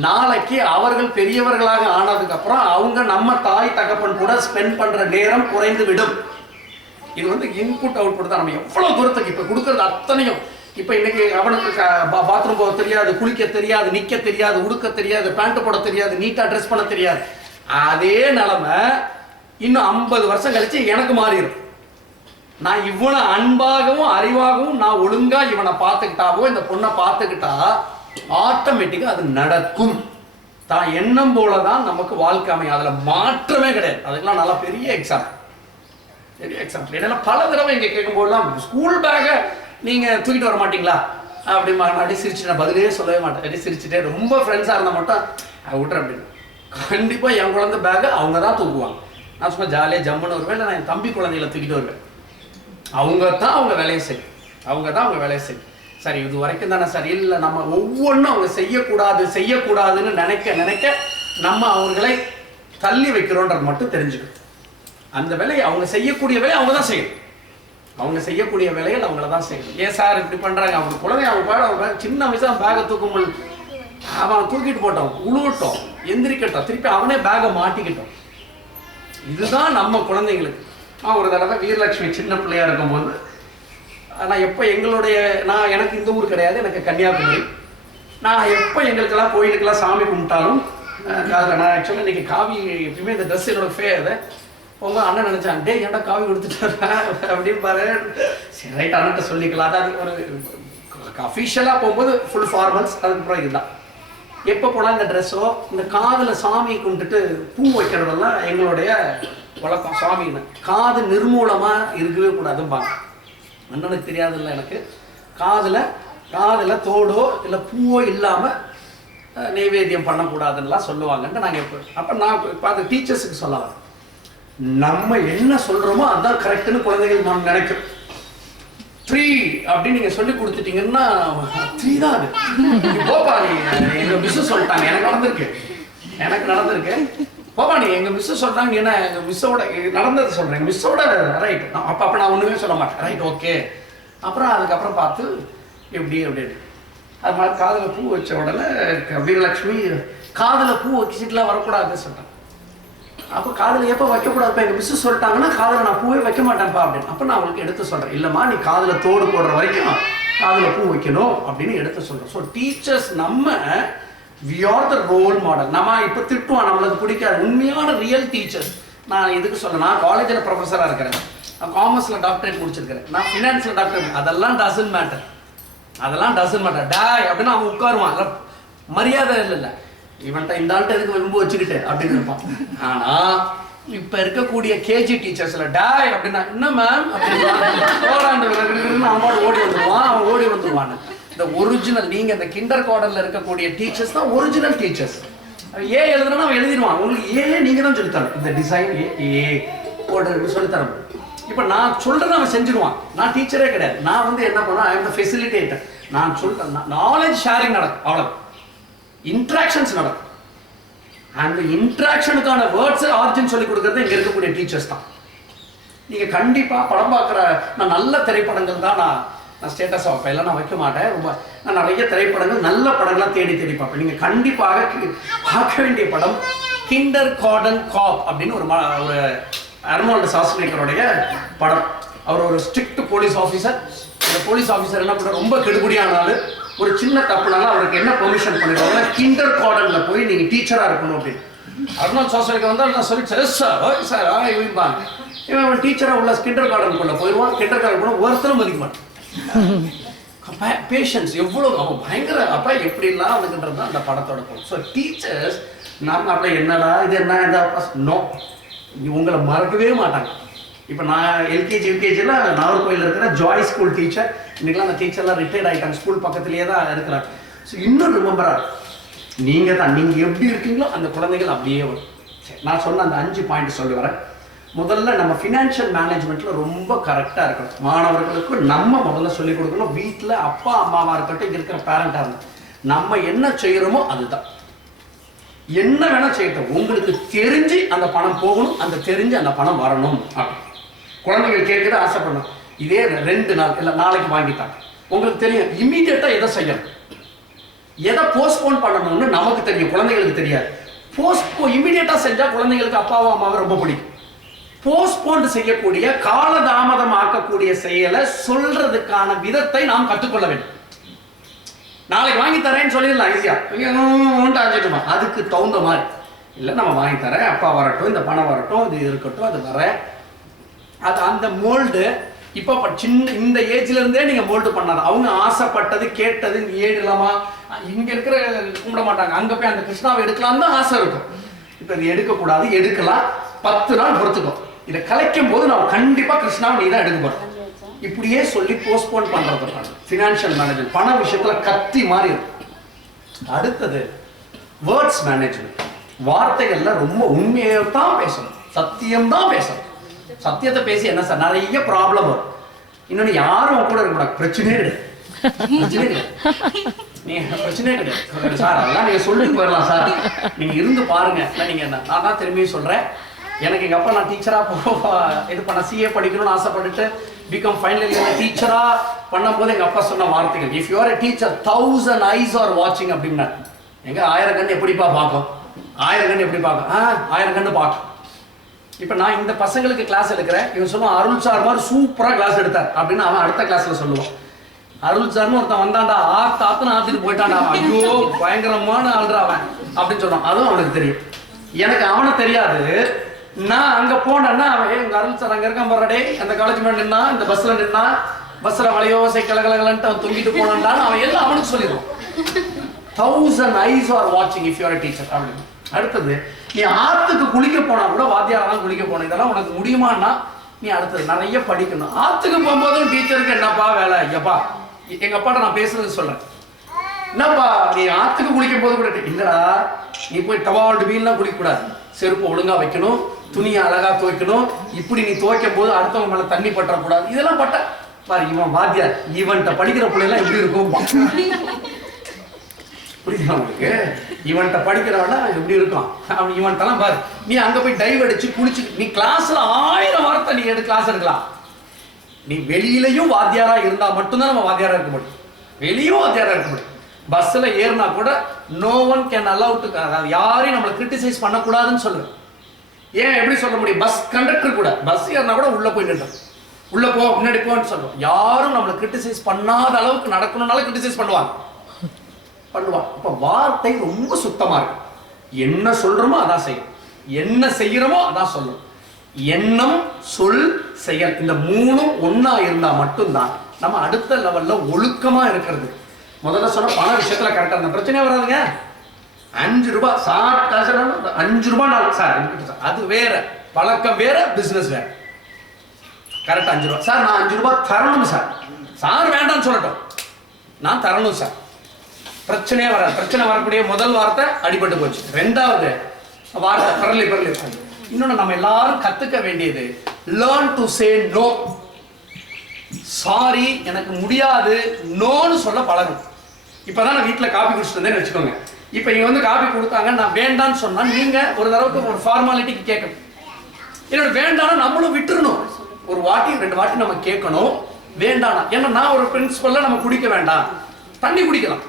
நாளைக்கு அவர்கள் பெரியவர்களாக ஆனதுக்கு அப்புறம் அவங்க நம்ம தாய் தகப்பன் கூட ஸ்பெண்ட் பண்ற நேரம் குறைந்து விடும். இது இன்புட் அவுட்புட் தான். நம்ம எவ்வளவு தூரத்துக்கு இப்ப கொடுக்கறது அத்தனையும், இப்ப இன்னைக்கு அவனுக்கு பாத்ரூம் போக தெரியாது, குளிக்க தெரியாது, நிக்க தெரியாது, உடுக்க தெரியாது, பேண்ட் போட தெரியாது, நீட்டா ட்ரெஸ் பண்ண தெரியாது. அதே நிலைமை இன்னும் 50 வருஷம் கழிச்சு எனக்கு மாறிடும். நான் இவனை அன்பாகவும் அறிவாகவும் நான் ஒழுங்கா இவனை பார்த்துக்கிட்டாவோ இந்த பொண்ணை பார்த்துக்கிட்டா ஆட்டோமேட்டிக்கா அது நடக்கும். தான் எண்ணம் போலதான் நமக்கு வாழ்க்கை அமையும். அதுல மாற்றமே கிடையாது. அதுக்கெல்லாம் நல்லா பெரிய எக்ஸாம்பிள். ஏன்னா பல தடவை இங்க கேட்கும் போதெல்லாம், ஸ்கூல் பேக நீங்க தூக்கிட்டு வர மாட்டீங்களா அப்படிமா, அப்படி சிரிச்சு நான் பதிலே சொல்லவே மாட்டேன். அப்படி சிரிச்சுட்டே ரொம்ப ஃப்ரெண்ட்ஸா இருந்தா மட்டும் விட்டுற அப்படின்னு. கண்டிப்பா என் குழந்தை பேக அவங்க தான் தூக்குவாங்க. நான் சும்மா ஜாலியாக ஜம்முன்னு வருவேன், இல்லை நான் என் தம்பி குழந்தைகளை தூக்கிட்டு வருவேன். அவங்க தான் அவங்க வேலையை செய்யும். சரி, இது வரைக்கும் தானே சார், இல்லை நம்ம ஒவ்வொன்றும் அவங்க செய்யக்கூடாதுன்னு நினைக்க நம்ம அவர்களை தள்ளி வைக்கிறோன்றது மட்டும் தெரிஞ்சுக்கணும். அந்த வேலையை அவங்க செய்யக்கூடிய வேலையை அவங்க தான் செய்யணும். அவங்க செய்யக்கூடிய வேலைகள் அவங்கள தான் செய்யணும். ஏன் சார் இப்படி பண்றாங்க? அவங்க குழந்தை அவங்க சின்ன வயசா பேகை தூக்கும்போது அவன் தூக்கிட்டு போட்டோம், உழுவட்டும், எந்திரிக்கட்டும், திருப்பி அவனே பேகை மாட்டிக்கிட்டோம். இதுதான் நம்ம குழந்தைங்களுக்கு. நான் ஒரு தடவை வீரலட்சுமி சின்ன பிள்ளையா இருக்கும்போது நான் எப்போ எனக்கு இந்த ஊர் கிடையாது, எனக்கு கன்னியாகுமரி. நான் எப்போ எங்களுக்கெல்லாம் கோயிலுக்கெல்லாம் சாமி கும்பிட்டாலும் நான் ஆக்சுவலாக இன்னைக்கு காவி எப்பயுமே இந்த ட்ரெஸ் என்னோட ஃபேர் உங்க அண்ணன் நினைச்சான், டே ஏன்டா காவி கொடுத்துட்டு அப்படின்னு பாரு. சரி ரைட், அண்ணன்ட்ட சொல்லிக்கலாம். அதாவது ஒரு அஃபீஷியலாக போகும்போது ஃபுல் ஃபார்மல்ஸ், அதுக்கப்புறம் இதுதான். எப்போ போனால் இந்த ட்ரெஸ்ஸோ இந்த காதில் சாமி கும்பிட்டுட்டு பூ வைக்கிறதெல்லாம் எங்களுடைய வழக்கம். சாமின்னு காது நிர்மூலமாக இருக்கவே கூடாதும்பாங்க. அண்ணனுக்கு தெரியாதுல்ல, எனக்கு காதில் தோடோ இல்லை பூவோ இல்லாமல் நைவேத்தியம் பண்ணக்கூடாதுன்னெலாம் சொல்லுவாங்கன்ட்டு நாங்கள் அப்போ நான் இப்போ அந்த டீச்சர்ஸுக்கு சொல்லலாம், நம்ம என்ன சொல்கிறோமோ அதுதான் கரெக்டுன்னு குழந்தைகள் நாம் நினைக்கிறோம். 3 அப்படின்னு நீங்கள் சொல்லி கொடுத்துட்டீங்கன்னா 3 தான் அது. போப்பா நீ எங்கள் மிஸ்ஸு சொல்லிட்டாங்க, எனக்கு நடந்திருக்கு. போப்பா நீ எங்கள் மிஸ்ஸு சொல்லிட்டாங்க, என்ன எங்கள் மிஸ்ஸோட நடந்தது சொல்கிறேன், மிஸ்ஸோட ரைட். அப்போ நான் ஒன்றுமே சொல்ல மாட்டேன், ரைட் ஓகே. அதுக்கப்புறம் பார்த்து எப்படி அது மாதிரி காதில் பூ வச்ச உடனே வீரலட்சுமி காதில் பூ வச்சுட்டுலாம் வரக்கூடாதுன்னு சொல்லிட்டேன். அப்போ காதில் எப்போ வைக்கக்கூடாது? இப்போ எங்கள் மிஸ்ஸு சொல்லிட்டாங்கன்னா காதில் நான் பூவே வைக்க மாட்டேன்ப்பா அப்படின்னு. அப்போ நான் அவங்களுக்கு எடுத்து சொல்கிறேன், இல்லைம்மா நீ காதில் தோடு போடுற வரைக்கும் காதில் பூ வைக்கணும் அப்படின்னு எடுத்து சொல்கிறேன். ஸோ டீச்சர்ஸ் நம்ம we are the role model. நம்ம இப்போ திட்டுவான், நம்மளுக்கு பிடிக்காது. உண்மையான ரியல் டீச்சர்ஸ் நான் எதுக்கு சொல்கிறேன், நான் காலேஜில் ப்ரொஃபஸராக இருக்கிறேன், நான் காமர்ஸில் டாக்டரேட் முடிச்சிருக்கிறேன், நான் ஃபினான்ஸில் டாக்டரேட். அதெல்லாம் டசன்ட் மேட்டர். டாய் அப்படின்னு அவன் உட்காருவான், மரியாதை இல்லை. இவன்ட்ட இந்த ஆள்கிட்ட எதுக்கு விரும்ப வச்சுக்கிட்டு அப்படின்னு இருப்பான். ஆனா இப்ப இருக்கக்கூடிய கேஜி டீச்சர்ஸ்ல டாய் அப்படின்னா என்ன மேம் அப்படின்னு அவன் ஓடி வந்துருவான். இந்த ஒரிஜினல் நீங்க இந்த கிண்டர் கார்டன்ல இருக்கக்கூடிய டீச்சர்ஸ் தான் ஒரிஜினல் டீச்சர்ஸ். ஏ எழுதுனா அவன் எழுதிடுவான். உங்களுக்கு நீங்க தான் சொல்லித்தரணும், இந்த டிசைன் சொல்லித்தரணும். இப்ப நான் சொல்றேன் அவன் செஞ்சிருவான். நான் டீச்சரே கிடையாது. நான் என்ன பண்ணுவேன், ஐ அம் தி ஃபெசிலிட்டேட்டர். நான் சொல்றேன், நாலேஜ் ஷேரிங் நடக்கும், அவ்வளவு இன்ட்ராக்ஷன்ஸ் நடக்கும். அந்த இன்ட்ராக்ஷனுக்கான வேர்ட்ஸ் ஆரிஜின் சொல்லி கொடுக்கறது இங்க இருக்கக்கூடிய டீச்சர்ஸ் தான். நீங்க கண்டிப்பா படம் பார்க்குற, நான் நல்ல திரைப்படங்கள் தான் நான் ஸ்டேட்டஸ் வைப்பேன், இல்லை நான் வைக்க மாட்டேன். நான் நிறைய திரைப்படங்கள் நல்ல படங்கள்லாம் தேடி பார்ப்பேன். நீங்க கண்டிப்பாக பார்க்க வேண்டிய படம் கிண்டர் கார்டன் காப் அப்படின்னு ஒரு அர்னால்டு ஷாஸ்வனேகருடைய படம். அவர் ஒரு ஸ்ட்ரிக்ட் போலீஸ் ஆஃபீஸர். அந்த போலீஸ் ஆஃபீஸர் என்ன பண்ண, ரொம்ப கெடுபடியானாலும் ஒரு சின்ன தப்புனால அவருக்கு என்ன பெர்மிஷன் பண்ணிடுவாங்க, கிண்டர் கார்டன்ல போய் நீங்க டீச்சரா இருக்கணும் அப்படின்னு. அர்னால்டு ஷாஸ்வனேகர் வந்தால் நான் சொல்லி சார் இவன் இவன் டீச்சரா உள்ள கிண்டர் கார்டனுக்குள்ள போயிடுவான். கிண்டர் கார்டன் போன ஒருத்தரும் மதிக்க மாட்டான். பேஷன்ஸ் எவ்வளவு அவன் பயங்கர அப்பா எப்படிலாம் அதுக்குன்றது தான் அந்த படத்தோட போகும். ஸோ டீச்சர்ஸ் நம்ம அப்படியே என்னடா இது என்ன இந்த நோ, உங்களை மறக்கவே மாட்டாங்க. இப்போ நான் எல்கேஜி யூகேஜியில் நாகர்கோயிலில் இருக்கிற ஜாய் ஸ்கூல் டீச்சர். இன்றைக்கெலாம் அந்த டீச்சர்லாம் ரிட்டையர்ட் ஆகிட்டாங்க, ஸ்கூல் பக்கத்துலேயே தான் இருக்கிறாங்க. ஸோ இன்னும் ரிமெம்பராக நீங்கள் எப்படி இருக்கீங்களோ அந்த குழந்தைகள் அப்படியே வரும். சரி, நான் சொன்ன அந்த 5 பாயிண்ட் சொல்லி வரேன். முதல்ல நம்ம ஃபினான்ஷியல் மேனேஜ்மெண்ட்டில் ரொம்ப கரெக்டாக இருக்கணும். மாணவர்களுக்கு நம்ம முதல்ல சொல்லிக் கொடுக்கணும். வீட்டில் அப்பா அம்மாவாக இருக்கட்டும், இங்கே இருக்கிற பேரண்டாக இருக்கட்டும், நம்ம என்ன செய்கிறோமோ அதுதான். என்ன வேணா செய்யட்டும், உங்களுக்கு தெரிஞ்சு அந்த பணம் போகணும், அந்த தெரிஞ்சு அந்த பணம் வரணும். அப்படி குழந்தைகள் கேட்குறது ஆசைப்படணும். இதே 2 நாள் இல்லை நாளைக்கு வாங்கிட்டாங்க, உங்களுக்கு தெரியும் இம்மீடியட்டாக எதை செய்யணும், எதை போஸ்ட்போன் பண்ணணும்னு நமக்கு தெரியும், குழந்தைகளுக்கு தெரியாது. இம்மீடியட்டாக செஞ்சால் குழந்தைங்களுக்கு அப்பாவும் அம்மாவை ரொம்ப பிடிக்கும். போஸ்ட்போன் செய்யக்கூடிய காலதாமதம் ஆக்கக்கூடிய செயலை சொல்றதுக்கான விதத்தை நாம் கற்றுக்கொள்ள வேண்டும். நாளைக்கு வாங்கி தரேன்னு சொல்லிடலாம் ஈஸியா, அதுக்கு தகுந்த மாதிரி இல்லை நம்ம வாங்கி தரேன், அப்பா வரட்டும், இந்த பணம் வரட்டும், இது இருக்கட்டும், அது வர அது அந்த மோல்டு இப்போ சின்ன இந்த ஏஜ்ல இருந்தே நீங்க மோல்டு பண்ணாத. அவங்க ஆசைப்பட்டது கேட்டது நீ ஏடலாமா, இங்க இருக்கிற கும்பிட மாட்டாங்க, அங்க போய் அந்த கிருஷ்ணாவை எடுக்கலாம் தான் ஆசை இருக்கும். இப்போ இது எடுக்கக்கூடாது, எடுக்கலாம், 10 நாள் பொறுத்துக்கும். இதை கலைக்கும் போது நான் கண்டிப்பா கிருஷ்ணாவை நீ தான் எடுக்க போறேன். இப்படியே சொல்லி போஸ்ட்போன் பண்றது ஃபினான்ஷியல் மேனேஜ்மெண்ட். பண விஷயத்துல கத்தி மாதிரி இருக்கும். அடுத்தது வேர்ட்ஸ் மேனேஜ்மெண்ட். வார்த்தைகள்ல ரொம்ப உண்மையை தான் பேசணும், சத்தியம்தான் பேசணும். சத்தியத்தை பேசி என்ன சார் நிறைய ப்ராப்ளம் வரும். இன்னொன்னு யாரும் கூட இருக்க மாட்டாங்க, பிரச்சனையே கிடையாது, பிரச்சனையே கிடையாது சார், அதெல்லாம் நீங்க சொல்லிட்டு போயிடலாம் சார், நீங்க இருந்து பாருங்க. நீங்க நான் தான் திரும்பியும் சொல்றேன், எனக்கு எங்கள் அப்பா நான் டீச்சராக இது பண்ண சிஏ படிக்கணும்னு ஆசைப்பட்டுட்டு பிகாம் ஃபைனல் இயர் டீச்சராக பண்ணும்போது எங்கள் அப்பா சொன்ன வார்த்தைகள், if you are a teacher 1000 eyes are watching அப்படின்னா. எங்க 1000 கண்ணு எப்படிப்பா பார்க்கும்? 1000 கண்ணு எப்படி பார்க்கும்? 1000 கண்ணு பார்க்கும். இப்போ நான் இந்த பசங்களுக்கு கிளாஸ் எடுக்கிறேன், இவன் சொல்லுவான் அருள் சார் மாதிரி சூப்பராக கிளாஸ் எடுத்தார் அப்படின்னு அவன் அடுத்த கிளாஸில் சொல்லுவான். அருள் சார்னு ஒருத்தன் வந்தான்டா, ஆத்துன்னு ஆத்திட்டு போயிட்டான்டா, ஐயோ பயங்கரமான ஆள்றா அவன் அப்படின்னு சொல்லுவான். அதுவும் அவனுக்கு தெரியும். எனக்கு அவனை தெரியாது. நான் அங்கே போனேன்னா அவன் எங்கள் அருள் சார் அங்கே இருக்கான் போறாடே, அந்த காலேஜ் மேலே நின்னா, இந்த பஸ்ஸில் நின்னா, பஸ்ஸில் வளையோசை கலகலகலன்ட்டு அவன் தொங்கிட்டு போனான்டான்னு அவன் எல்லாம் அவனுக்கு சொல்லிடுவான். 1000 eyes are watching if you are a teacher அப்படின்னு. அடுத்தது, நீ ஆத்துக்கு குளிக்க போனா கூட வாத்தியாரெல்லாம் குளிக்க போன, இதெல்லாம் உனக்கு முடியுமான்னா நீ அடுத்தது நிறைய படிக்கணும். ஆத்துக்கு போகும்போதும் டீச்சருக்கு என்னப்பா வேலை? ஐயப்பா எங்க அப்பாட்ட நான் பேசுறது சொல்றேன், என்னப்பா நீ ஆத்துக்கு குளிக்கும் போது கூட இல்லடா, நீ போய் டவால்டு வீல்லாம் குளிக்க கூடாது, செருப்பு ஒழுங்கா வைக்கணும், துணியை அழகா துவைக்கணும், இப்படி நீ துவைக்கும் போது அடுத்தவங்க மேல தண்ணி பற்றக்கூடாது. இதெல்லாம் பட்ட பாரு, இவன் வாத்தியார் இவன்கிட்ட படிக்கிற பிள்ளைலாம் எப்படி இருக்கும் புரியுதா உங்களுக்கு? இவன்கிட்ட படிக்கிறவனா எப்படி இருக்கும் அவன், இவன்ட்டெல்லாம் பாரு. நீ அங்க போய் டைவ் அடிச்சு குளிச்சு நீ கிளாஸ்ல 1000 வார்த்தை நீ கிளாஸ் எடுக்கலாம். நீ வெளியிலையும் வாத்தியாரா இருந்தா மட்டும்தான் நம்ம வாத்தியாரா இருக்க முடியும், வெளியும் வாத்தியாரா இருக்க முடியும். பஸ்ல ஏறினா கூட no one can allow to, யாரையும் நம்மளை கிரிட்டிசைஸ் பண்ணக்கூடாதுன்னு சொல்லுவேன். ஏன் எப்படி சொல்ல முடியும்? பஸ் கண்டக்டர் கூட பஸ் ஏறினா கூட உள்ள போய் நின்று உள்ள போ முன்னாடி போன்னு சொல்லுவோம். யாரும் நம்மளை கிரிட்டிசைஸ் பண்ணாத அளவுக்கு நடக்கணும்னால கிரிட்டிசைஸ் பண்ணுவான். இப்ப வார்த்தை ரொம்ப சுத்தமா இருக்கு. என்ன சொல்றோமோ அதான் செய்யும், என்ன செய்யறோமோ அதான் சொல்லணும். எண்ணம், சொல், செயல், இந்த 3ம் ஒன்னா இருந்தா மட்டும்தான் நம்ம அடுத்த லெவல்ல ஒழுக்கமா இருக்கிறது. முதல்ல சொன்ன பண விஷயத்துல கரெக்டா இருந்த பிரச்சனையே வராதுங்க. 5 ரூபாய் சார் 5 ரூபாய் நாள் சார், அது வேற பழக்கம், வேற பிசினஸ் வேற. கரெக்டா 5 ரூபாய் சார், நான் 5 ரூபாய் தரணும் சார், சார் வேண்டாம்னு சொல்லட்டும், நான் தரணும் சார். பிரச்சனையே வராது. பிரச்சனை வரக்கூடிய முதல் வார்த்தை அடிபட்டு போச்சு. 2வது வார்த்தை பரலி. இன்னொன்னு நம்ம எல்லாரும் கத்துக்க வேண்டியது, learn to say no. Sorry எனக்கு முடியாது, நோன்னு சொல்ல பழகும். இப்பதான் நான் வீட்டுல காபி குடிச்சிட்டு வந்தேன்னு வச்சுக்கோங்க. இப்ப இங்க வந்து காபி கொடுத்தாங்க, நான் வேண்டான்னு சொன்னா நீங்க ஒரு தடவைக்கு ஒரு ஃபார்மாலிட்டிக்கு கேட்கணும். என்னோட வேண்டானா நம்மளும் விட்டுறணும். ஒரு வாட்டி 2 வாட்டி நம்ம கேட்கணும் வேண்டானா. ஏன்னா நான் ஒரு பிரின்சிபல்ல நம்ம குடிக்க வேண்டாம், தண்ணி குடிக்கலாம்.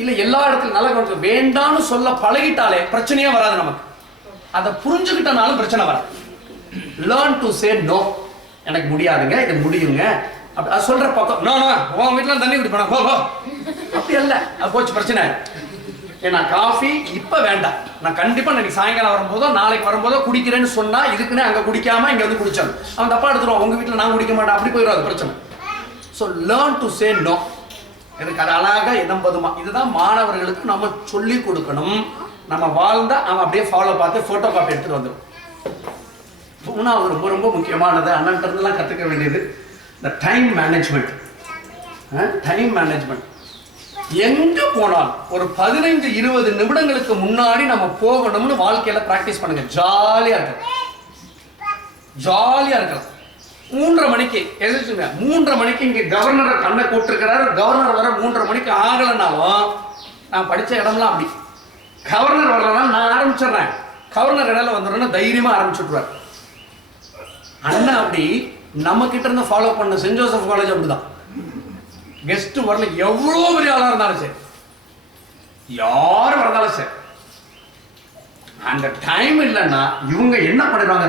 இல்ல எல்லா இடத்துலையும் நல்லா கவனிச்சு வேண்டான்னு சொல்ல பழகிட்டாலே பிரச்சனையே வராது. நமக்கு அதை புரிஞ்சுக்கிட்டனாலும் பிரச்சனை வராது. Learn to say no. எனக்கு முடியாதுங்க, இது முடியுங்க அப்படி சொல்ற பக்கம், நோ உன் வீட்டுல தண்ணி குடிப்பா போ அப்படி அல்ல, அது போச்சு பிரச்சனை. ஏன்னா காஃபி இப்ப வேண்டாம், நான் கண்டிப்பா இன்னைக்கு சாயங்காலம் வரும்போதோ நாளைக்கு வரும்போதோ குடிக்கிறேன்னு சொன்னா இதுக்குன்னு அங்க குடிக்காம இங்க வந்து குடிச்சாங்க அவன் தப்பா எடுத்துருவான். உங்க வீட்டுல நான் குடிக்க மாட்டேன் அப்படி போயிடும், அது பிரச்சனை. So learn to say no. எனக்கு அது அழகா எதம்பதுமா. இதுதான் மாணவர்களுக்கு நம்ம சொல்லி கொடுக்கணும். நம்ம வாழ்ந்தா அவன் அப்படியே ஃபாலோ பார்த்து போட்டோ காப்பி எடுத்துட்டு வந்துடும். 3வது ரொம்ப ரொம்ப முக்கியமானது, அண்ணன் இருந்தெல்லாம் கத்துக்க வேண்டியது இந்த டைம் மேனேஜ்மெண்ட். டைம் மேனேஜ்மெண்ட் எங்க போனாலும் ஒரு 15-20 நிமிடங்களுக்கு முன்னாடி நம்ம போகணும்னு வாழ்க்கையில பிராக்டிஸ் பண்ணுங்க. ஜாலியா இருக்கலாம், ஜாலியா இருக்கலாம். 3:30 மணிக்கு எதிர்த்துங்க, 3:30 மணிக்கு இங்க கவர்னர் கண்ணை கூப்பிட்டுருக்கிறாரு. கவர்னர் வர 3:30 மணிக்கு ஆகலைனாலும் நான் படிச்ச இடம்லாம் அப்படி. கவர்னர் வரலனாலும் நான் ஆரம்பிச்சிடுறேன், கவர்னர் இடையில வந்துடுறேன்னா தைரியமா ஆரம்பிச்சுடுவார். அண்ணன் அப்படி நம்ம கிட்ட இருந்து ஃபாலோ பண்ண சென்ட் ஜோசப் காலேஜ் அப்படிதான். கெஸ்ட் வரல, எவ்வளவு பெரிய ஆளா இருந்தாலும் சரி, யாரும் வரந்தாலும் சரி, அந்த டைம் இல்லைன்னா இவங்க என்ன பண்ணிடுவாங்க,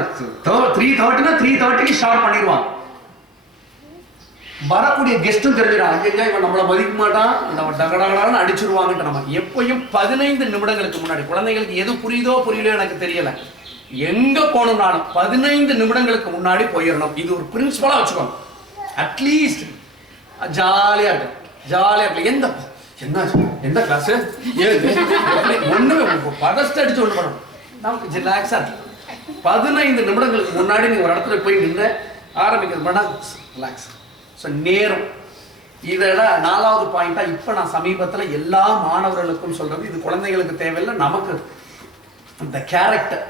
3:30னா 3:30க்கு ஸ்டார்ட் பண்ணிடுவாங்க. வரக்கூடிய கெஸ்ட்டும் தெரிஞ்சிடும், ஐயா இவன் நம்மளை மதிக்க மாட்டான், நம்ம டகடகடான்னு அடிச்சிருவாங்கன்ற. நம்ம எப்பயும் 15 நிமிடங்களுக்கு முன்னாடி, குழந்தைங்களுக்கு எது புரியுதோ புரியலையோ எனக்கு தெரியல, எங்க போகணும்னாலும் 15 நிமிடங்களுக்கு முன்னாடி போயிடணும். இது ஒரு பிரின்சிபலா வச்சுக்கோங்க. அட்லீஸ்ட் ஜாலியா இருக்கு, ஜாலியா இருக்கு. எந்த கிளாஸ் ஒண்ணுமே பதஸ்ட் அடிச்சு ஒண்ணு பண்ணணும், நமக்கு ரிலாக்ஸா இருக்கு. 15 நிமிடங்களுக்கு முன்னாடி நீங்க ஒரு இடத்துல போய் நின்று ஆரம்பிக்கிறது ரிலாக்ஸ். ஸோ நேரம் இதெல்லாம் 4வது பாயிண்டா இப்ப நான் சமீபத்துல எல்லா மாணவர்களுக்கும் சொல்றது, இது குழந்தைகளுக்கு தேவையில்லை, நமக்கு இந்த கேரக்டர்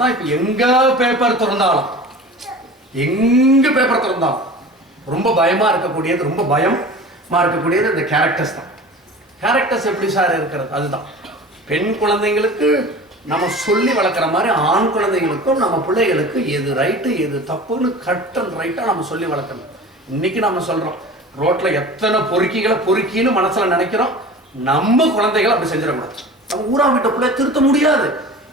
தான். இப்ப எங்க பேப்பர் திறந்தாலும் ரொம்ப பயமா இருக்கக்கூடியது, ரொம்ப பயமா இருக்கக்கூடியது இந்த கேரக்டர்ஸ் தான். கேரக்டர்ஸ் எப்படி சார் இருக்கிறது? அதுதான் பெண் குழந்தைங்களுக்கு நம்ம சொல்லி வளர்க்குற மாதிரி ஆண் குழந்தைகளுக்கும் நம்ம பிள்ளைகளுக்கு எது ரைட்டு எது தப்புன்னு கட் அண்ட் ரைட்டாக நம்ம சொல்லி வளர்க்கணும். இன்னைக்கு நம்ம சொல்கிறோம் ரோட்டில் எத்தனை பொறுக்கின்னு மனசில் நினைக்கிறோம். நம்ம குழந்தைகள் அப்படி செஞ்சிடக்கூடாது. நம்ம ஊரா வீட்டை பிள்ளை திருத்த முடியாது.